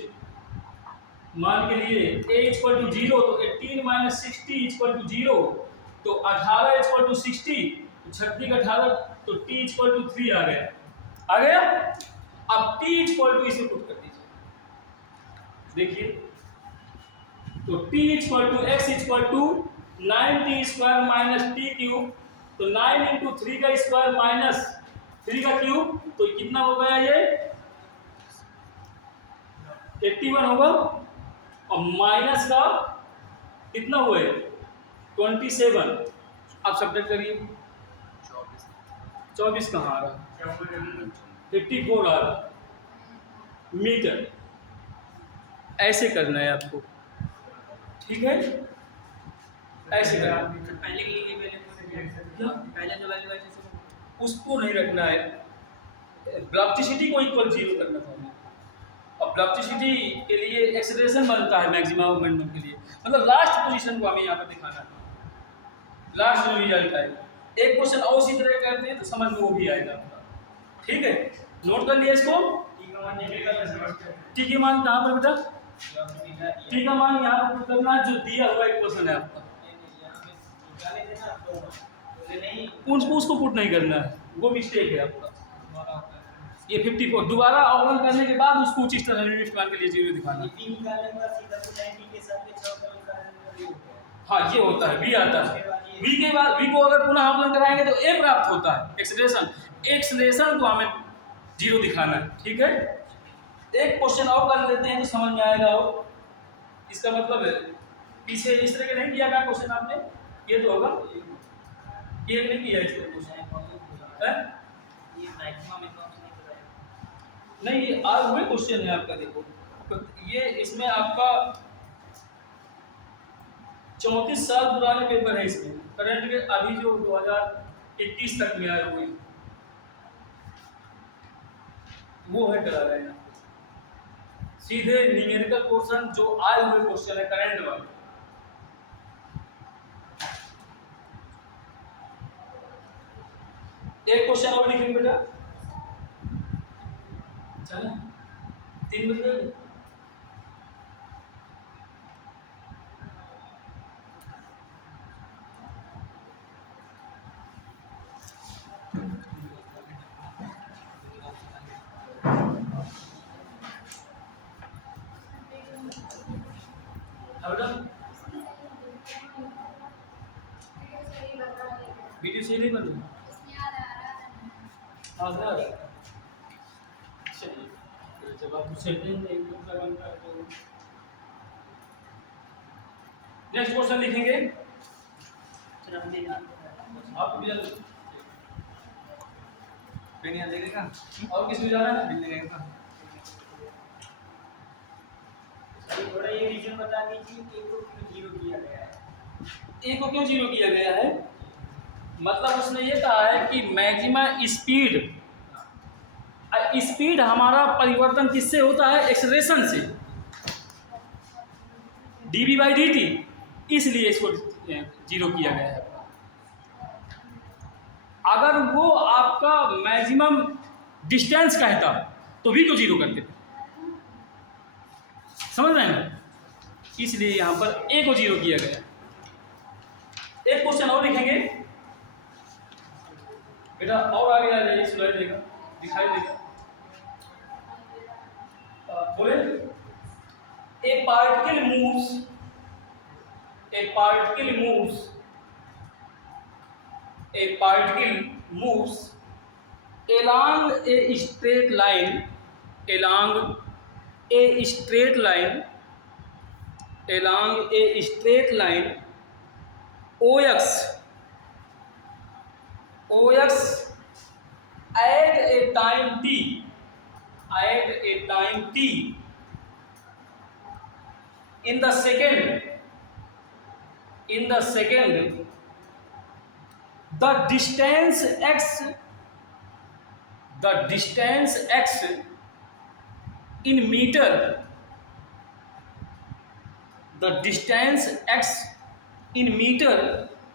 मान के लिए a = 0, तो 18 - 60 = 0, तो 18 = 60, 36 का 18, तो t = 3 आ गया। अब t = इसे पुट कर दीजिए, देखिए, तो t = x = 9t² - t³, तो 9 × 3 का स्क्वायर माइनस 3 का क्यूब, तो कितना हो गया ये 81 होगा, और माइनस का कितना हुआ है 27। आप सब्ट्रैक्ट करिए, 24 कहाँ आ रहा, 54 आ रहा मीटर। ऐसे करना है आपको, ठीक है, ऐसे करना है। पहले के लिए पहले जो वैल्यू है उसको नहीं रखना है, वेलोसिटी को इक्वल 0 करना था हमें। अब वेलोसिटी के लिए एक्सेलरेशन बनता है मैक्सिमम मोमेंटम के लिए, मतलब लास्ट पोजीशन को हमें यहाँ पर दिखाना है, लास्ट जो रिजल्ट आएगा। एक क्वेश्चन और इसी तरह करते हैं तो समझ में वो भी आएगा आपका, ठीक है। नोट कर लिया इसको, टी का मान कहाँ पर बेटा, टी का मान यहाँ पर पुट करना है, जो दिया हुआ इक्वेशन है आपका, उसको पुट नहीं करना है, वो मिस्टेक है आपका। ये 54 दोबारा अवकलन करने के बाद उसको उचित तरह निर्दिष्ट मान के लिए 0 दिखाना। हाँ, ये होता है, v आता है, v के बाद v को अगर पुनः अवकलन कराएंगे तो a प्राप्त होता है, एक्सेलरेशन को हमें 0 दिखाना है, ठीक है। एक क्वेश्चन और कर लेते हैं तो समझ में आएगा। और इसका मतलब है पीछे इस तरह के नहीं किया गया क्वेश्चन आपने, ये तो होगा, ये नहीं किया इसका क्वेश्चन है, ये मैक्सिमम नहीं, ये आज हुए क्वेश्चन है आपका, देखो तो ये इसमें आपका 34 साल पुराने पेपर है, इसमें करंट के अभी जो 2021 तक में आए हुए वो है करा रहे हैं, सीधे न्यूमेरिकल पोर्शन जो आए हुए क्वेश्चन है करंट वाले। एक क्वेश्चन और लिखेंगे बेटा, चलो 3 बजे वीडियो से नहीं बन जब आप नेक्स्ट क्वेश्चन लिखेंगे, आप और किस में जाना है, थोड़ा ये रीजन बता दीजिए कि को क्यों 0 किया गया है। ए को क्यों 0 किया गया है, मतलब उसने ये कहा है कि मैक्सिमम स्पीड स्पीड हमारा परिवर्तन किससे होता है? एक्सेलरेशन से, dv/dt, इसलिए इसको 0 किया गया है। अगर वो आपका मैक्सिमम डिस्टेंस कहता तो v को 0 करते, समझ रहे हैं? इसलिए यहाँ पर a को 0 किया गया। एक क्वेश्चन और लिखेंगे बेटा, और आगे आ जाइए, सुनाई देगा, दिखाई देगा। बोले ए particle moves along a straight line OX at a time t, in the second the distance x in meter,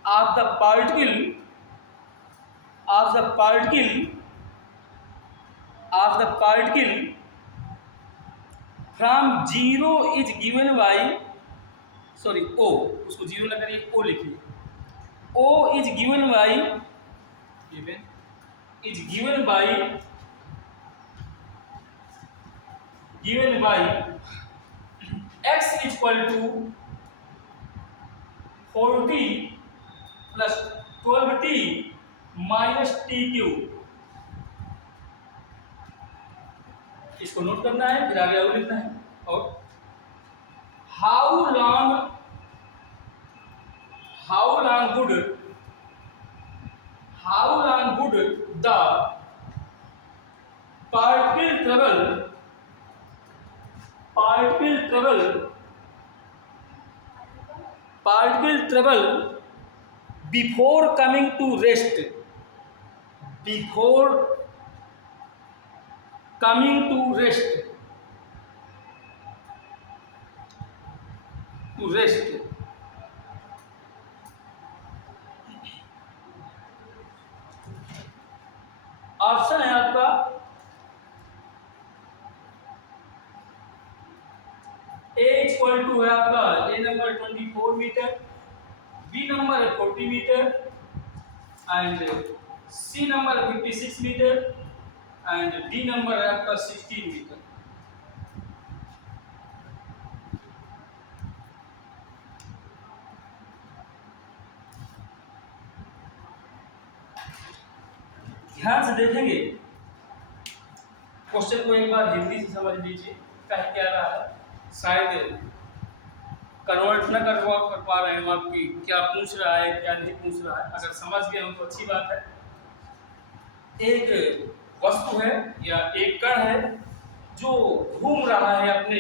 of the particle from 0 is given by, sorry O, उसको 0 ना करिए, O लिखिए। O is given by x equal to 40 plus 12t minus t cube. इसको note करना है, फिर आगे और लिखना है। और how long would the particle travel before coming to rest, option है आपका A इक्वल टू है आपका A number 24 metre, B number 40 metre and C number 56 metre and D number है आपका 16 मीटर। ध्यान से देखेंगे क्वेश्चन को, एक बार हिंदी से समझ लीजिए कह क्या रहा है, शायद कन्वर्ट न कर पा रहे हैं आपकी क्या पूछ रहा है क्या नहीं पूछ रहा है। अगर समझ गए हो तो अच्छी बात है। एक वस्तु है या एक कण है जो घूम रहा है, अपने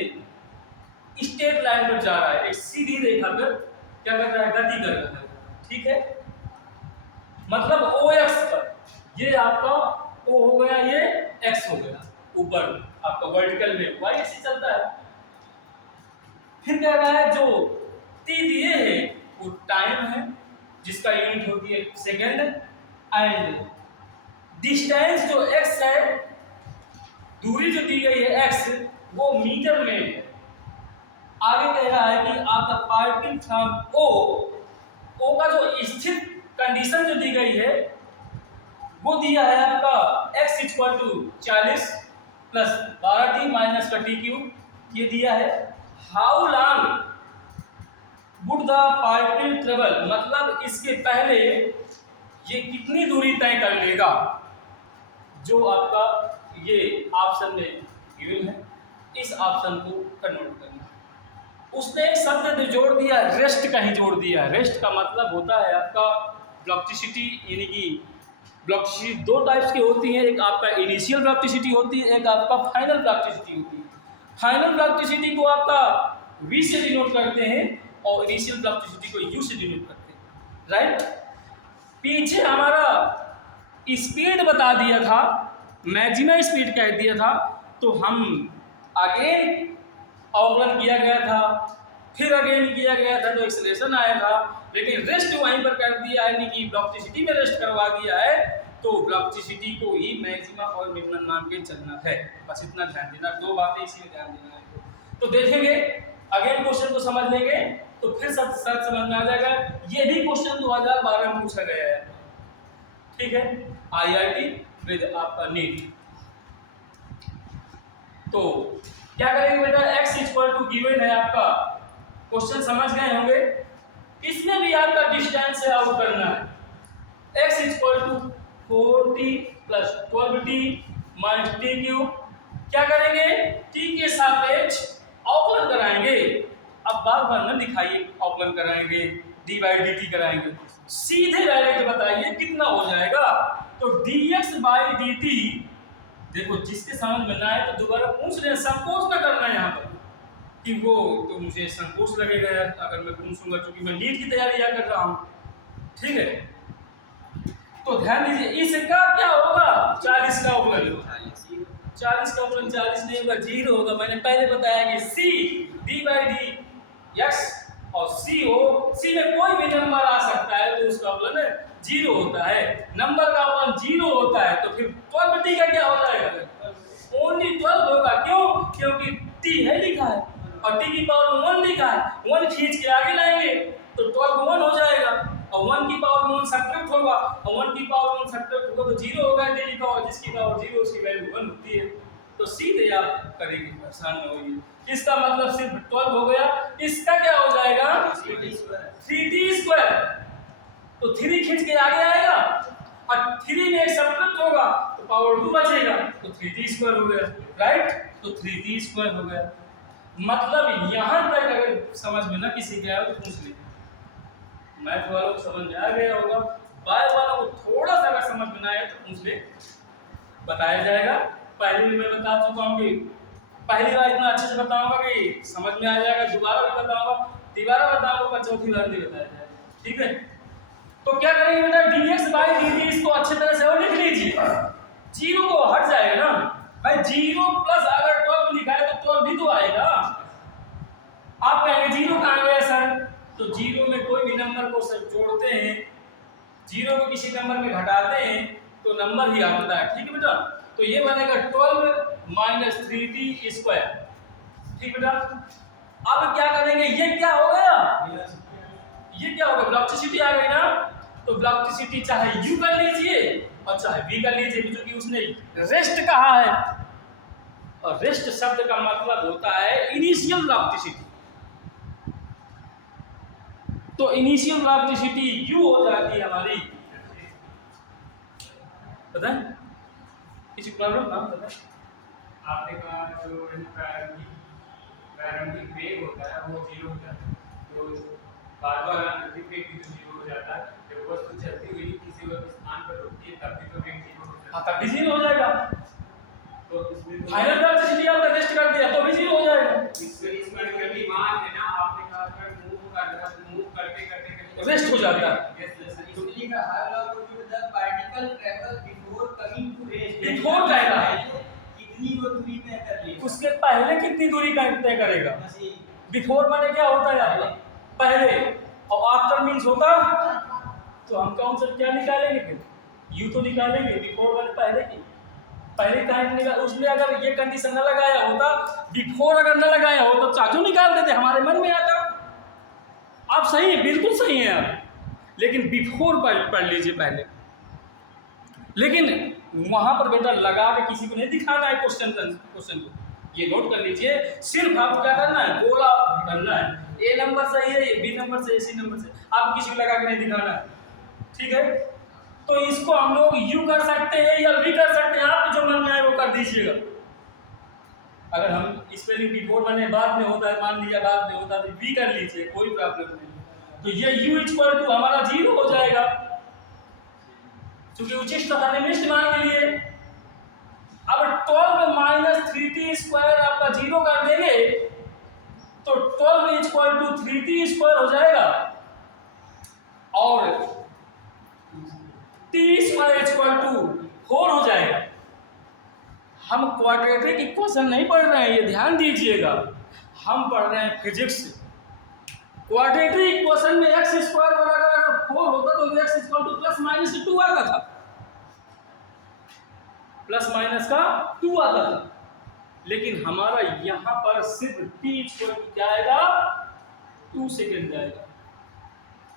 स्ट्रेट लाइन पर जा रहा है, एक सीधी रेखा पर क्या कर रहा है? गति कर रहा है, ठीक है। मतलब OX पर, ये आपका O हो गया, ये X हो गया, ऊपर आपका वर्टिकल में Y एक्सिस चलता है। फिर कह रहा है जो t दिए है वो टाइम है जिसका यूनिट होती है सेकेंड, एंड डिस्टेंस जो x है, दूरी जो दी गई है x, वो मीटर में है। आगे कह रहा है कि आपका पार्टिकल फ्रॉम O का जो स्थित कंडीशन जो दी गई है वो दिया है आपका x equal to 40 plus 12t minus का टी क्यूब, ये दिया है। How long would the particle travel, मतलब इसके पहले ये कितनी दूरी तय कर लेगा, जो आपका ये ऑप्शन में गिवन है, इस ऑप्शन को कन्वर्ट करना। उसने एक शब्द जोड़ दिया, रेस्ट का ही जोड़ दिया। रेस्ट का मतलब होता है आपका वेलोसिटी, यानी कि वेलोसिटी दो टाइप्स की होती है, एक आपका इनिशियल वेलोसिटी होती है, एक आपका फाइनल वेलोसिटी होती है। फाइनल वेलोसिटी को आपका v से डिनोट करते हैं और इनिशियल वेलोसिटी को u से डिनोट करते हैं, राइट। पीछे हमारा स्पीड बता दिया था मैक्सिमम स्पीड कह दिया था, तो हम अगेन अवकलन किया गया था, फिर अगेन किया गया था तो एक्सेलरेशन आया था, लेकिन रेस्ट वहीं पर कर दिया है, यानी कि वेलोसिटी में रेस्ट करवा दिया है, तो वेलोसिटी को ही मैक्सिमा और मिनिमम मान के चलना है। बस इतना ध्यान देना, दो बातें इसी में ध्यान देना है। तो देखेंगे अगेन क्वेश्चन को समझ लेंगे तो फिर सब समझ में आ जाएगा। ये भी क्वेश्चन 2012 में पूछा गया है, ठीक है, IIT विद आपका नीट। तो क्या करेंगे बेटा, x इक्वल टू गिवन है आपका, क्वेश्चन समझ गए होंगे। इसमें भी आपका डिस्टेंस से आउट करना है। x equal to 4t plus 12t minus T cube. क्या करेंगे, t के सापेक्ष अवकलन कराएंगे। अब बार बार न दिखाइए अवकलन कराएंगे, डी बाई डी टी कराएंगे, सीधे डायरेक्ट बताइए कितना हो जाएगा। तो dx बाई डी टी, देखो जिसके समझ में ना आए तो दोबारा पूछ रहे हैं, संकोच न करना है यहाँ पर कि वो तो मुझे संकोच लगेगा यार अगर मैं पूछूंगा, क्योंकि मैं नीट की तैयारी कर रहा हूँ, ठीक है। तो ध्यान दीजिए, इसका क्या होगा, 40 का अवकलन, 40 का अवकलन 40 नहीं होगा, 0 होगा। मैंने पहले बताया कि c d by D x और c हो, c में कोई भी नंबर आ सकता है तो उसका अवकलन 0 होता है। नंबर का अवकलन 0 होता है तो फिर 12t का क्या हो जाएगा, ओनली 12 होगा। क्यों, क्योंकि t है लिखा है और t की पावर 1 लिखा है, 1 खींच के आगे लाएंगे तो 12 1 हो जाएगा, और 1 की पावर 1 सब्ट्रैक्ट होगा, और 1 की पावर 1 सब्ट्रैक्ट होगा तो 0 होगा, t की पावर जिसकी पावर 0 उसकी वैल्यू 1 होती है। तो सीधे आप करेंगे, परेशान न होइए। इसका मतलब सिर्फ 12 हो गया। इसका क्या हो जाएगा, 3t स्क्वायर, तो 3 खींच के आगे आएगा और 3 में एक सब्ट्रैक्ट होगा तो पावर 2 बचेगा, तो 3t स्क्वायर हो गया, राइट। तो 3t स्क्वायर हो गया। मतलब यहां तक अगर समझ में ना किसी के आए तो पूछ लीजिए, मैथ वालों को समझ में आ गया होगा, बाय वालों को थोड़ा सा अगर समझ में ना आए तो पूछ ले, बताया जाएगा। पहले भी मैं बता चुका हूँ कि पहली बार इतना अच्छे से बताऊंगा कि समझ में आ जाएगा, दोबारा भी बताऊंगा, तीबारा बताऊंगा, चौथी बार भी बताया जाएगा, ठीक है। तो क्या करेंगे बेटा, dx बाई dt इसको अच्छे तरह से और लिख लीजिए, 0 को हट जाएगा ना भाई, 0 प्लस अगर 12 लिखा है तो 12 भी तो आएगा। आप कहेंगे 0 कहाँ गया सर, तो 0 में कोई भी नंबर को सब जोड़ते हैं, 0 को किसी नंबर में घटाते हैं तो नंबर ही आता है, ठीक है बेटा। तो ये बनेगा 12 माइनस 3t स्क्वायर, ठीक बेटा। अब क्या करेंगे, ये क्या हो गया, ये क्या हो गया, वेलोसिटी आ गई ना, तो वेलोसिटी चाहे u कर लीजिए और चाहे v कर लीजिए, क्योंकि उसने रेस्ट कहा है, और रेस्ट शब्द का मतलब होता है इनिशियल वेलोसिटी। तो इनिशियल वेलोसिटी u हो जाती है हमारी, पता है किसी प्रॉब्लम ना पता है? आपने कहा जो प्रारंभिक वेग होता है वो 0 हो जाता है, तो बार-बार अधिक वेग भी तो 0 हो जाता है। जब वस्तु चलती हुई किसी और स्थान पर रुकती है तब भी तो वेग 0 हो जाता है। हाँ, तब भी 0 हो जाएगा। तो इसमें फाइनल वेलोसिटी आपका रेस्ट कर दिया तो भी 0 हो जाएगा। इसमें कभी मान है ना, आपने कहा था मूव करते रेस्ट हो जाता है। इसलिए का हर लॉ को the particle travel before coming to rest, before क्या है, कितनी वो दूरी तय कर ली, उसके पहले कितनी दूरी का तय करेगा। बिफोर माने क्या होता है आपका, पहले, और आफ्टर मींस होता, तो हम कौन सा क्या निकालेंगे, फिर यू तो निकालेंगे, बिफोर वाले पहले की, पहले टाइम निकाल, उसमें अगर ये कंडीशन न लगाया होता, बिफोर अगर न लगाया हो तो चाचू निकाल देते, हमारे मन में आता। आप सही है, बिल्कुल सही है आप, लेकिन बिफोर पढ़ लीजिए पहले। लेकिन वहां पर बेटा लगा के किसी को नहीं दिखाना है क्वेश्चन को, ये नोट कर लीजिए। सिर्फ आपको क्या करना है, गोला करना है, ए नंबर सही है, ये बी नंबर से, सी नंबर से, आपको किसी को लगा के नहीं दिखाना है, ठीक है। तो इसको हम लोग यू कर सकते हैं या वी कर सकते हैं, आपको जो मन में आए वो कर दीजिएगा। अगर हम स्पेलिंग बिफोर माने बाद में होता है, मान लिया बाद में होता है तो वी कर लीजिए, कोई प्रॉब्लम नहीं। तो ये u इक्वल टू हमारा 0 हो जाएगा, क्योंकि उचित तथा निमिष्ट मान के लिए। अब 12 माइनस 3t स्क्वायर आपका 0 कर देंगे तो 12 इक्वल टू 3t स्क्वायर हो जाएगा, और t स्क्वायर इक्वल टू 4 हो जाएगा। हम क्वाड्रेटिक इक्वेशन नहीं पढ़ रहे हैं, ये ध्यान दीजिएगा, हम पढ़ रहे हैं फिजिक्स। क्वाड्रेटिक इक्वेशन में एक्स स्क्वायर बराबर अगर 4 होता तो x equal two plus minus 2 आता था, प्लस माइनस का 2 आता था। लेकिन हमारा यहां पर सिर्फ t इक्वल टू क्या आएगा, 2 सेकेंड जाएगा।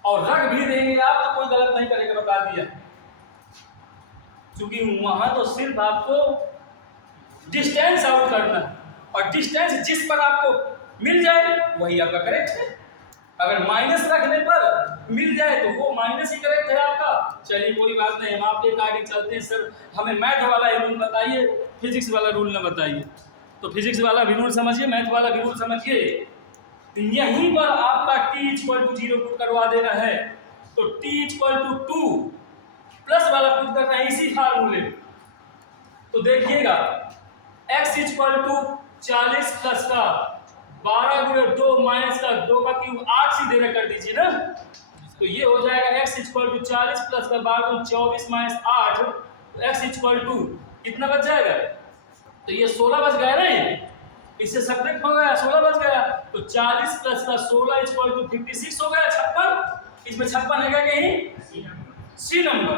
और रख भी देंगे आप तो कोई गलत नहीं करेगा, बता दिया, क्योंकि वहां तो सिर्फ आपको डिस्टेंस आउट करना है, और डिस्टेंस जिस पर आपको मिल जाए वही आपका करेक्ट है। अगर माइनस रखने पर मिल जाए तो वो माइनस ही करेक्ट है आपका। चलिए कोई बात नहीं, हम आपके आगे चलते हैं। सर हमें मैथ वाला ही रूल बताइए, फिजिक्स वाला रूल ना बताइए। तो फिजिक्स वाला भी रूल समझिए, मैथ वाला भी रूल समझिए। यहीं पर आपका t इक्वल टू 0 पुट करवा देना है, तो t इक्वल टू 2 प्लस वाला पुट करना है इसी फार्मूले। तो देखिएगा x इक्वल टू 40 प्लस का 12 गुणे 2 माइनस का 2 का क्यूब 8 सीधे में कर दीजिए ना, तो ये हो जाएगा x इक्वल टू 40 प्लस का 12 24 माइनस 8, तो x इक्वल टू कितना बच जाएगा, तो ये 16 बच गया ना, इससे सब्ट्रैक्ट हो गया 16 बच गया, तो 40 प्लस का 16 इक्वल टू 56 हो गया 56। इसमें 56 है क्या कहीं, सी नंबर।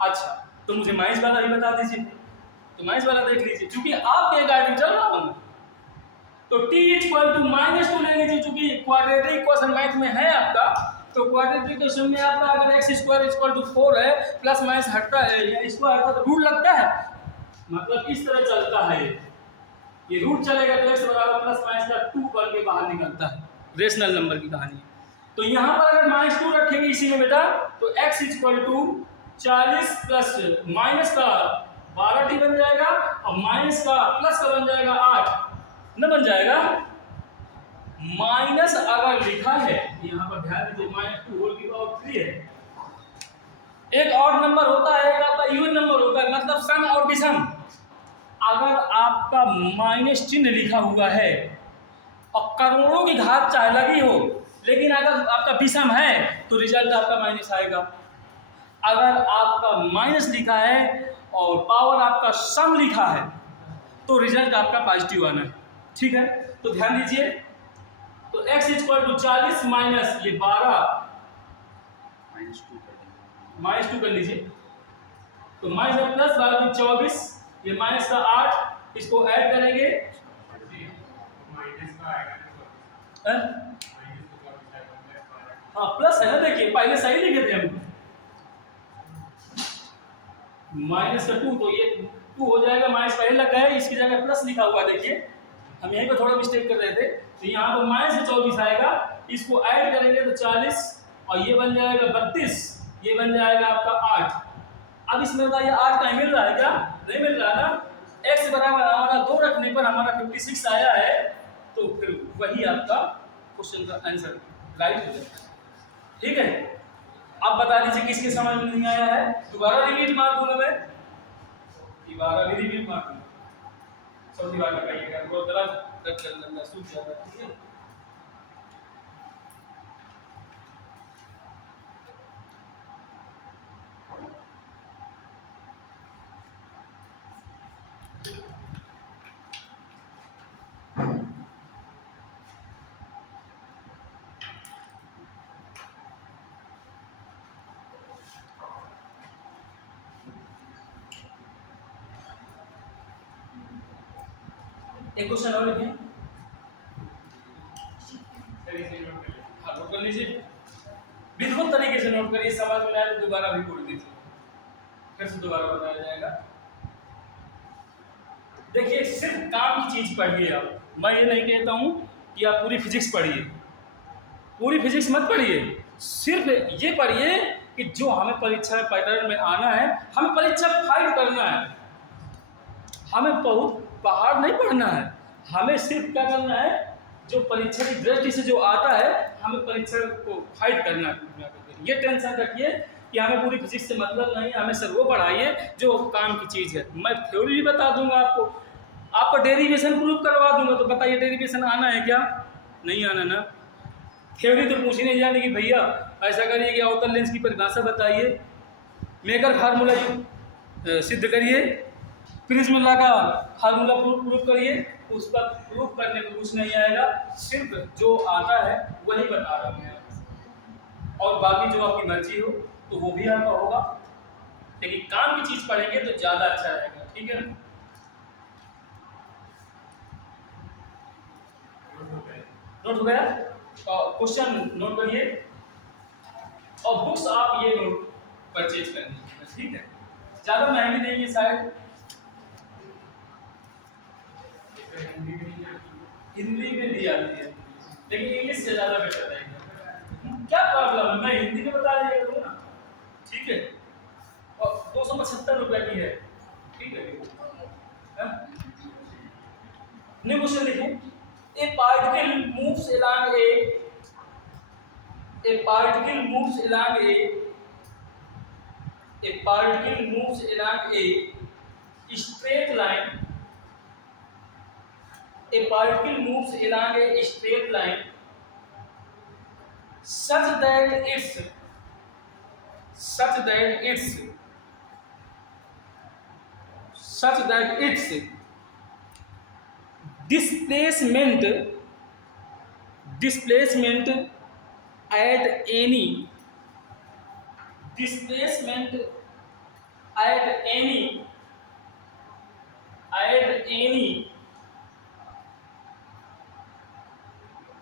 अच्छा तो मुझे माइनस वाला भी बता दीजिए, तो माइनस वाला देख लीजिए, क्योंकि आपके गाइड चल रहा हूं। तो t इक्वल टू -2 ले लीजिए, क्योंकि क्वाड्रेटिक इक्वेशन मैथ में है आपका। तो क्वाड्रेटिक इक्वेशन में आपका अगर x स्क्वायर इक्वल टू 4 है, प्लस माइनस हटता है या स्क्वायर हटता तो रूट लगता है, मतलब इस तरह चलता है। ये रूट चलेगा तो x बराबर प्लस माइनस का 2 बन के बाहर निकलता है, रेशनल नंबर की कहानी है। तो यहाँ पर अगर -2 रखेंगे इसी में बेटा, तो x equal to 40 plus minus का 12t बन जाएगा, और माइनस का प्लस का बन जाएगा 8 न बन जाएगा। माइनस अगर लिखा है यहाँ पर ध्यान दीजिए, -2 होल की पावर 3 है। एक और नंबर होता है, एक आपका इवन नंबर होता है, मतलब सम और विषम। अगर आपका माइनस चिन्ह लिखा हुआ है और करोड़ों की घात चाहे लगी हो, लेकिन अगर आपका विषम है तो रिजल्ट आपका माइनस आएगा। अगर आपका माइनस लिखा है और पावर आपका सम लिखा है तो रिजल्ट आपका पॉजिटिव आना है, ठीक है। तो ध्यान दीजिए, तो x इक्वल टू 40 माइनस ये 12 -2 कर लीजिए, तो माइनस प्लस 12 24, ये माइनस का 8, इसको ऐड करेंगे माइनस का आएगा हाँ प्लस है ना, देखिए पहले सही लिखे थे हम, माइनस का 2, तो ये 2 हो जाएगा, माइनस पहले लगा है, इसकी जगह प्लस लिखा हुआ, देखिए हम यहीं पे थोड़ा मिस्टेक कर रहे थे। तो यहाँ पर माइनस 24 आएगा, इसको ऐड करेंगे तो 40, और ये बन जाएगा 32, ये बन जाएगा आपका 8। अब इसमें बताइए 8 कहीं मिल रहा है क्या, नहीं मिल रहा ना। x बराबर हमारा 2 रखने पर हमारा 56 आया है, तो फिर वही आपका क्वेश्चन का आंसर राइट हो जाता है, ठीक है। अब बता दीजिए किसके समझ में नहीं आया है, दोबारा रिपीट मार दूंगा मैं, दोबारा भी रिपीट मार दूंगा, चौथी बार लगाइएगा, वो गलत रट करना सूझ जाता है, ठीक है। एक क्वेश्चन और लिखिए, हाँ नोट कर लीजिए, विधिवत तरीके से नोट करिए, समझ में आए तो दोबारा भी पढ़ दीजिए, फिर से दोबारा बताया जाएगा। देखिए सिर्फ काम की चीज पढ़िए आप, मैं ये नहीं कहता हूँ कि आप पूरी फिजिक्स पढ़िए, पूरी फिजिक्स मत पढ़िए, सिर्फ ये पढ़िए कि जो हमें परीक्षा में पैटर्न में आना है, हमें परीक्षा फाइट करना है, हमें बहुत पहाड़ नहीं पढ़ना है, हमें सिर्फ क्या करना है, जो परीक्षा की दृष्टि से जो आता है हमें परीक्षा को फाइट करना है। ये टेंशन रखिए कि हमें पूरी फिजिक्स से मतलब नहीं, हमें सर वो पढ़ाइए जो काम की चीज़ है। मैं थ्योरी भी बता दूंगा आपको डेरिवेशन प्रूफ करवा दूंगा, तो बताइए डेरिवेशन आना है क्या, नहीं आना ना। थ्योरी तो पूछ ही नहीं जाने कि भैया ऐसा करिए कि अवतल लेंस की परिभाषा बताइए, मेकर फार्मूला सिद्ध करिए, प्रिज्म लॉ का फार्मूला प्रूफ करिए, उस पर प्रूफ करने में कुछ नहीं आएगा, सिर्फ जो आता है वही बता रहा हूँ मैं, और बाकी जो आपकी मर्जी हो तो वो भी आपका होगा, लेकिन काम की चीज पढ़ेंगे तो ज्यादा अच्छा रहेगा, ठीक है ना। नोट हो गया? क्वेश्चन नोट करिए, और बुक्स आप ये नोट परचेज करनी है, ठीक है, ज्यादा महंगी नहीं है शायद, हिंदी में दी जाती है लेकिन इंग्लिश से ज्यादा बेटर रहेगा। क्या प्रॉब्लम है, मैं हिंदी में बता दिया करूँ ना, ठीक है, और 275 रुपए की है, ठीक है। न्यू क्वेश्चन देखें, ए particle moves along a particle moves along a particle moves along a straight line, a particle moves along a straight line such that its displacement at any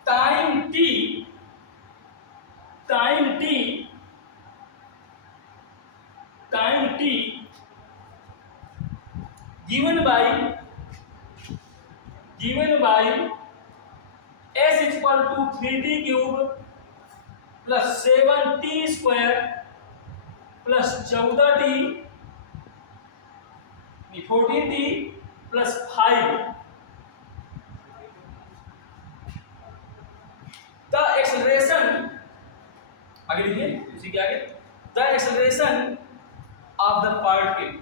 time t given by s equal to 3t cube plus 7t square plus 14t 14t plus 5, the acceleration, आगे लिखिए उसी के आगे, the acceleration of the particle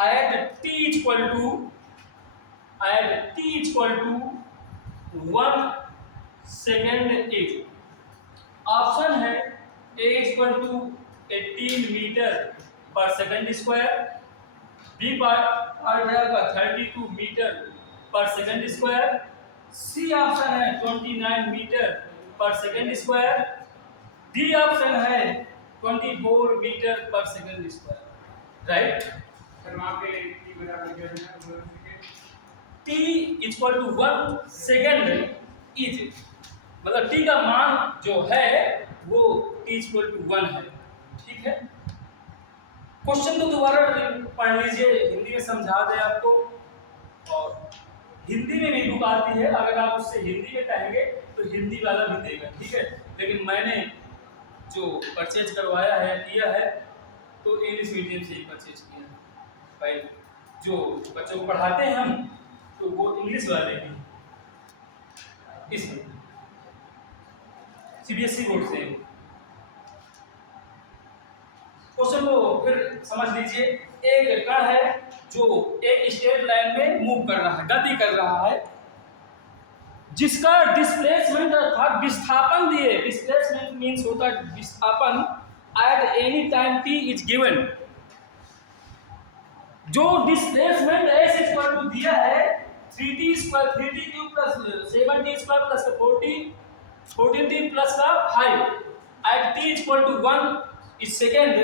at t equal to 1 second is, option है a equal to 18 metre पर second square, B part है आपका 32 metre पर सेकंड स्क्वायर, सी ऑप्शन है 29 मीटर पर सेकंड स्क्वायर, डी ऑप्शन है 24 मीटर पर second square, right. Sir वहाँ पे t बराबर क्या है, t equal to 1 second is, मतलब t का मान जो है वो t इक्वल टू 1 है, ठीक है। क्वेश्चन तो दोबारा पढ़ लीजिए, हिंदी में समझा दे आपको, और हिंदी में भी बुक आती है, अगर आप उससे हिंदी में कहेंगे तो हिंदी वाला भी देगा, ठीक है। लेकिन मैंने जो परचेज करवाया है, किया है, तो इंग्लिश मीडियम से ही परचेज किया है भाई, जो बच्चों को पढ़ाते हैं हम तो वो इंग्लिश वाले हैं, इसमें सीबीएसई बोर्ड से। क्वेश्चन को फिर समझ लीजिए, एक कण है जो एक स्ट्रेट लाइन में मूव कर रहा है, गति कर रहा है, जिसका डिस्प्लेसमेंट अर्थात विस्थापन दिए, डिस्प्लेसमेंट मींस होता है विस्थापन, at any time t is given, जो डिस्प्लेसमेंट s इक्वल टू दिया है 3t square 3t cube plus 7t square plus 14t plus का 5 एट t इक्वल टू 1 इस second,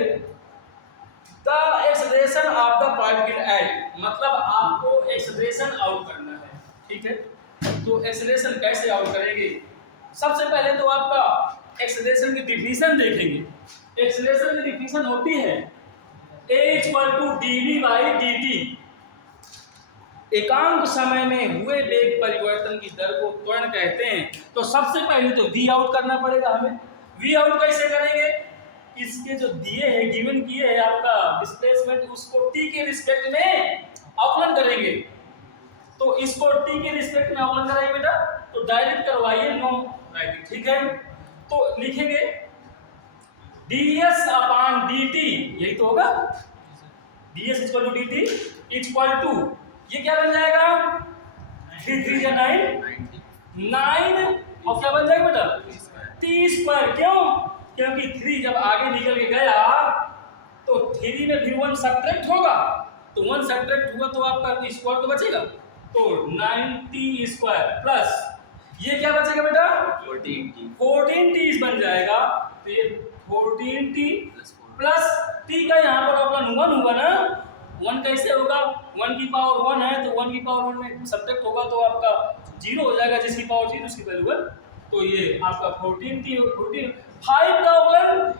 the acceleration of the particle at, मतलब आपको acceleration out करना है, ठीक है। तो एक्सेलरेशन कैसे आउट करेंगे, सबसे पहले तो आपका एक्सेलरेशन की डिफिनीशन देखेंगे। एक्सेलरेशन की डिफिनीशन होती है a इक्वल टू dv/dt, एकांक समय में हुए वेग परिवर्तन की दर को त्वरण कहते हैं। तो सबसे पहले तो v आउट करना पड़ेगा हमें। v आउट कैसे करेंगे, इसके जो दिए हैं, गिवन किए हैं आपका डिस्प्लेसमेंट, उसको t के रिस्पेक्ट में अवकलन करेंगे। तो इसको t के रिस्पेक्ट में अवकलन कराइए बेटा, तो डायरेक्ट करवाइए, नो राइटिंग, ठीक है। तो लिखेंगे ds/dt, यही तो होगा, ds equal to dt equal to, ये क्या बन जाएगा 3 3 9, 9 और क्या बन जाएगा बेटा टी स्क्वायर। क्यों? क्योंकि 3 जब आगे निकल के गया तो 3 में फिर 1 सब्ट्रैक्ट होगा, तो 1 सब्ट्रैक्ट हुआ तो आपका स्क्वायर तो बचेगा, तो 9t स्क्वायर प्लस ये क्या बचेगा बेटा 14t बन जाएगा। तो ये 14t प्लस t का यहाँ पर अपना 1 होगा ना, 1 कैसे होगा, 1 की पावर 1 है तो 1 की पावर 1 में सब्ट्रैक्ट होगा तो आपका 0 हो जाएगा, जिसकी पावर 0 उसकी वैल्यू 1। तो ये आपका 14t और 14 5 का अवकलन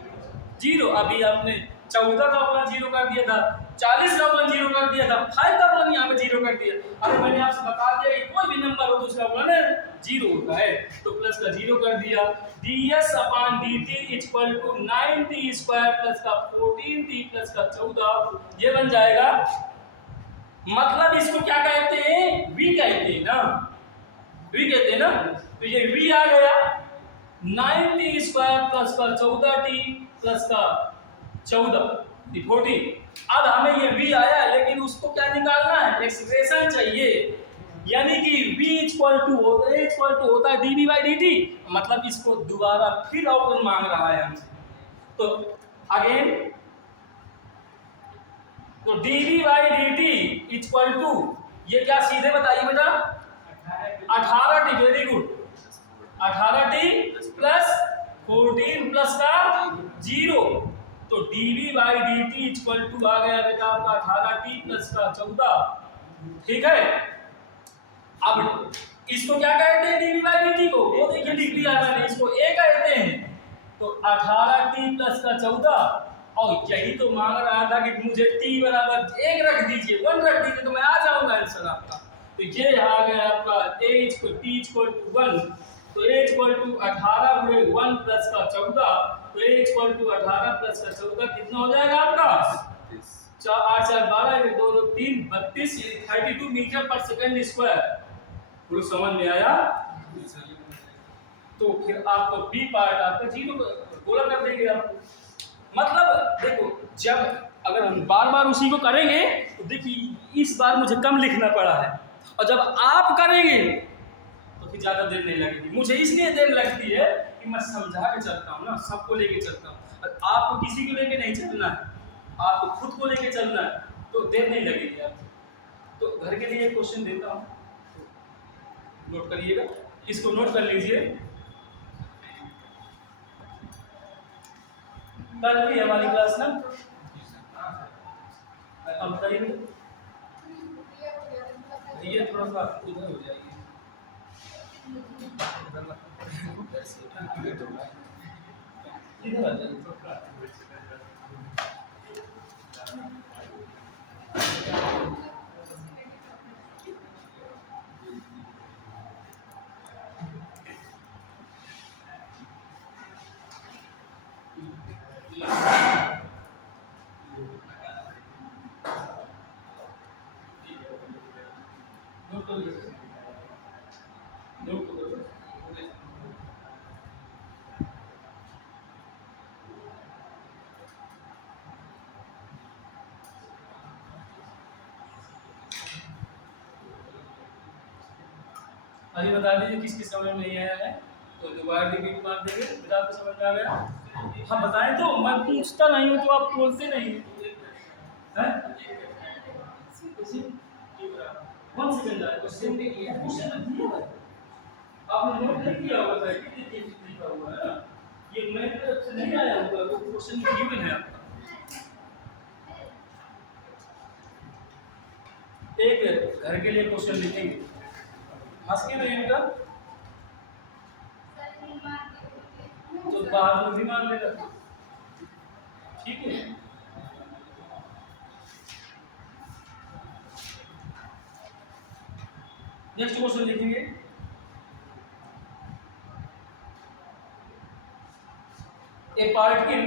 0, अभी आपने 14 का अवकलन 0 कर दिया था, 40 का अवकलन 0 कर दिया था, 5 का अवकलन यहाँ पे 0 कर दिया। अरे मैंने आपसे बता दिया कि कोई भी नंबर हो तो उसका अवकलन 0 होता है, तो प्लस का 0 कर दिया। ds/dt equal to 9t square plus का 14t प्लस का 14, ये बन जाएगा। मतलब इसको क्या कहते हैं, v कहते हैं ना, v कहते हैं ना, तो ये v आ गया 9t स्क्वायर प्लस का 14t प्लस का 14 14। अब हमें ये v आया, लेकिन उसको क्या निकालना है, एक्सप्रेशन चाहिए, यानी कि v इक्वल टू होता है dv/dt, मतलब इसको दोबारा फिर अवकलन मांग रहा है हमसे। तो अगेन तो dv/dt इक्वल टू ये क्या सीधे बताइए बेटा 18t, very good, 18t plus 14 plus का 0, तो dv/dt इक्वल टू आ गया बेटा आपका 18t प्लस का 14। ठीक है, अब इसको क्या कहते हैं dv/dt को, वो देखिए लिख दिया मैंने, इसको a कहते हैं, तो 18t प्लस का 14, और यही तो मांग रहा था कि मुझे t बराबर 1 रख दीजिए, 1 रख दीजिए तो मैं आ जाऊंगा आंसर आपका। तो ये आ गया आपका a equal t equal to 1, तो a इक्वल टू 18 गुणे 1 प्लस का 14, तो a इक्वल टू 18 प्लस का 14 कितना हो जाएगा आपका 8 4 12 1 2 2 3 32 32 मीटर पर सेकंड स्क्वायर। पूरा समझ में आया? तो फिर आपको बी पार्ट आपका 0 गोला कर देंगे आपको। मतलब देखो, जब अगर हम बार बार उसी को करेंगे तो देखिए इस बार मुझे कम लिखना पड़ा है, और जब आप करेंगे तो फिर ज़्यादा देर नहीं लगेगी। मुझे इसलिए देर लगती है कि मैं समझा के चलता हूँ ना, सबको लेके चलता हूँ, और आपको किसी को लेके नहीं चलना है, आपको खुद को लेके चलना है, तो देर नहीं लगेगी आपको। तो घर के लिए क्वेश्चन देता हूँ, नोट करिएगा, इसको नोट कर लीजिए। कल भी हमारी क्लास ना, अब बताइए ये थोड़ा सा इधर हो जाएगी, इधर आ जाइए। अभी बता दीजिए किसकी समझ में नहीं आया है, तो दोबारा रिपीट मार देंगे, फिर आपको समझ में आ गया। हम बताएं तो मैं पूछता नहीं हूँ तो आप बोलते नहीं हैं। 1 सेकंड क्वेश्चन दिया है, आपने नोट नहीं किया होगा, लिखा हुआ है ना, ये मेरी तरफ से नहीं आया होगा, वो क्वेश्चन गिवन है आपका। एक घर के लिए क्वेश्चन लिखेंगे, हंस के नहीं बेटा, तो बाद में भी मान लेगा, ठीक है। नेक्स्ट क्वेश्चन लिखेंगे, a particle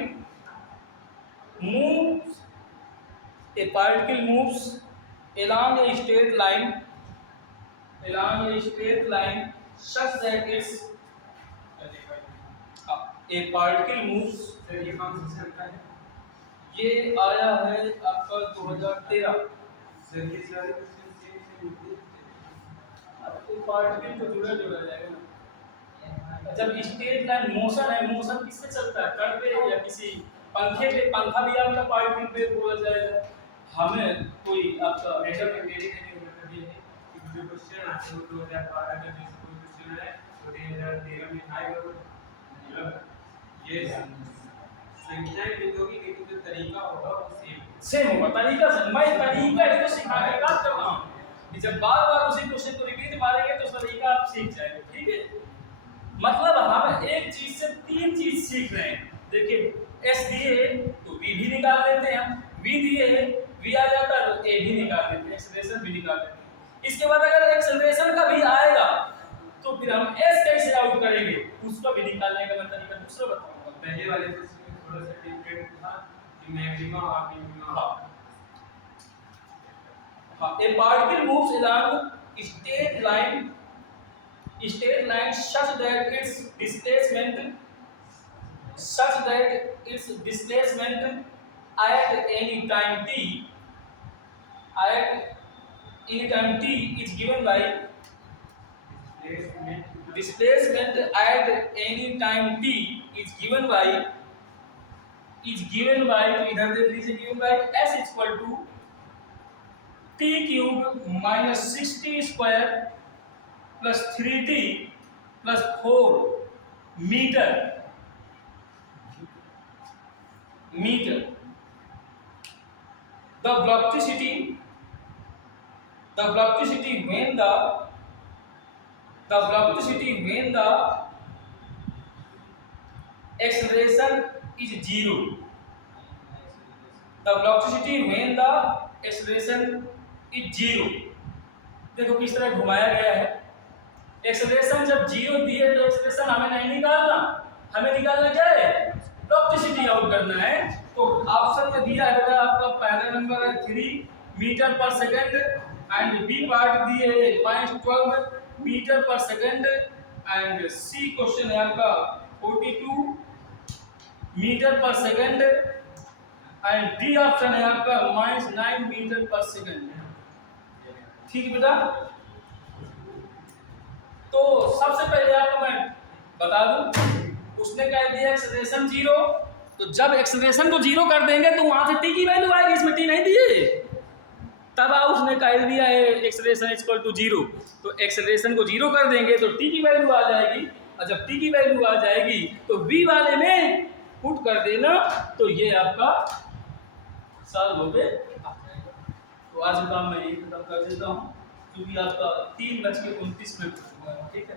moves along a straight line such that its a particle moves, ये आया है आपका 2013। तो पार्टिकल तो जुड़ा जुड़ा जाएगा ना। जब स्ट्रेट लाइन मोशन है, मोशन किससे चलता है, कण पे या किसी पंखे पे, पंखा भी आपका पार्टिकल पे बोला जाएगा। हमें कोई आपका ऐसा में मेरे कहने का मतलब ये है कि जो क्वेश्चन आते हैं 2012 का जैसे कोई क्वेश्चन है तो 2013 में आएगा वो ये संख्याएं लिखोगी लेकिन जो तरीका होगा वो सेम होगा तरीका से। मैं तरीका ही तो सिखाने का काम कर रहा हूँ कि जब बार बार उसी क्वेश्चन को रिपीट मारेंगे तो तरीका आप सीख जाएंगे। ठीक है, मतलब हम एक चीज से तीन चीज सीख रहे हैं। देखिए एस दिए तो वी भी निकाल लेते हैं, हम वी दिए वी आ जाता है तो ए भी निकाल लेते हैं, एक्सेलरेशन भी निकाल लेते हैं। इसके बाद अगर एक्सेलरेशन का भी आएगा तो फिर हम एस कैसे आउट करेंगे, उसको भी निकालने का मैं तरीका दूसरा बताऊंगा। पहले वाले क्वेश्चन में थोड़ा सा डिफरेंट था कि मैक्सिमम और मिनिमम। हाँ, a particle moves along straight line such that its displacement at any time t is given by displacement at any time t is given by तो इधर देख लीजिए given by s equal to t cube minus 6t square plus 3t plus 4 meter the velocity when the acceleration is zero, the velocity when the acceleration is zero। देखो किस तरह घुमाया गया है। एक्सेलरेशन जब जीरो दिए तो एक्सेलरेशन हमें नहीं निकालना, हमें निकालना क्या है, वेलोसिटी आउट करना है। तो ऑप्शन में दिया है बेटा आपका पहला नंबर है 3 मीटर पर सेकंड एंड बी पार्ट दिए है -12 मीटर पर सेकंड एंड सी क्वेश्चन है आपका 42 मीटर पर सेकंड एंड डी ऑप्शन है आपका -9 मीटर पर सेकंड। ठीक बेटा, तो सबसे पहले आपको मैं बता दूं उसने कह दिया एक्सेलरेशन जीरो, तो जब एक्सेलरेशन को जीरो कर देंगे तो वहां से टी की वैल्यू आएगी, इसमें टी नहीं दिए, तब उसने कह दिया है एक्सेलरेशन इक्वल टू जीरो। तो एक्सेलरेशन को जीरो कर देंगे तो टी की वैल्यू आ जाएगी, और जब टी की वैल्यू आ जाएगी तो वी वाले में पुट कर देना, तो ये आपका सॉल्व हो गए। तो आज का काम मैं यही खत्म कर देता हूँ क्योंकि आपका 3:29 हुआ है। ठीक है,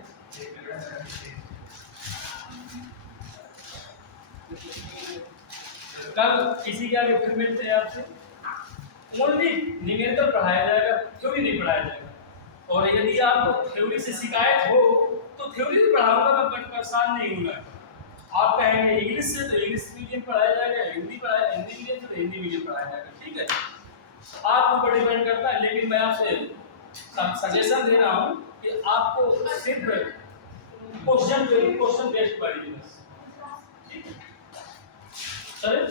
कल किसी के आगे फिर मिलते हैं आपसे। ओनली न्यूमेरिकल पढ़ाया जाएगा, थ्योरी नहीं पढ़ाया जाएगा। और यदि आपको थ्योरी से शिकायत हो तो थ्योरी भी पढ़ाऊंगा मैं, बट परेशान नहीं होना। आप कहेंगे इंग्लिश से तो इंग्लिश मीडियम पढ़ाया जाएगा, हिंदी मीडियम से तो हिंदी मीडियम पढ़ाया जाएगा। ठीक है, आपके ऊपर डिपेंड करता है, लेकिन मैं आपसे सजेशन दे रहा हूँ कि आपको सिर्फ क्वेश्चन बेस्ड पढ़िए बस। ठीक है, चलिए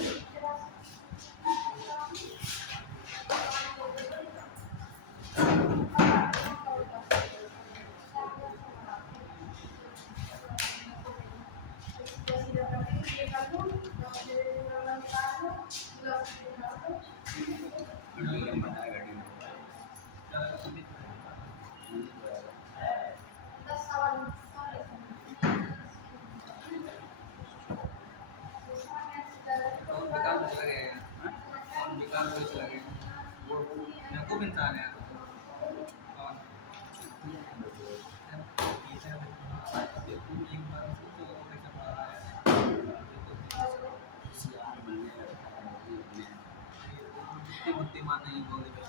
बुद्धिमान नहीं बोले तो क्या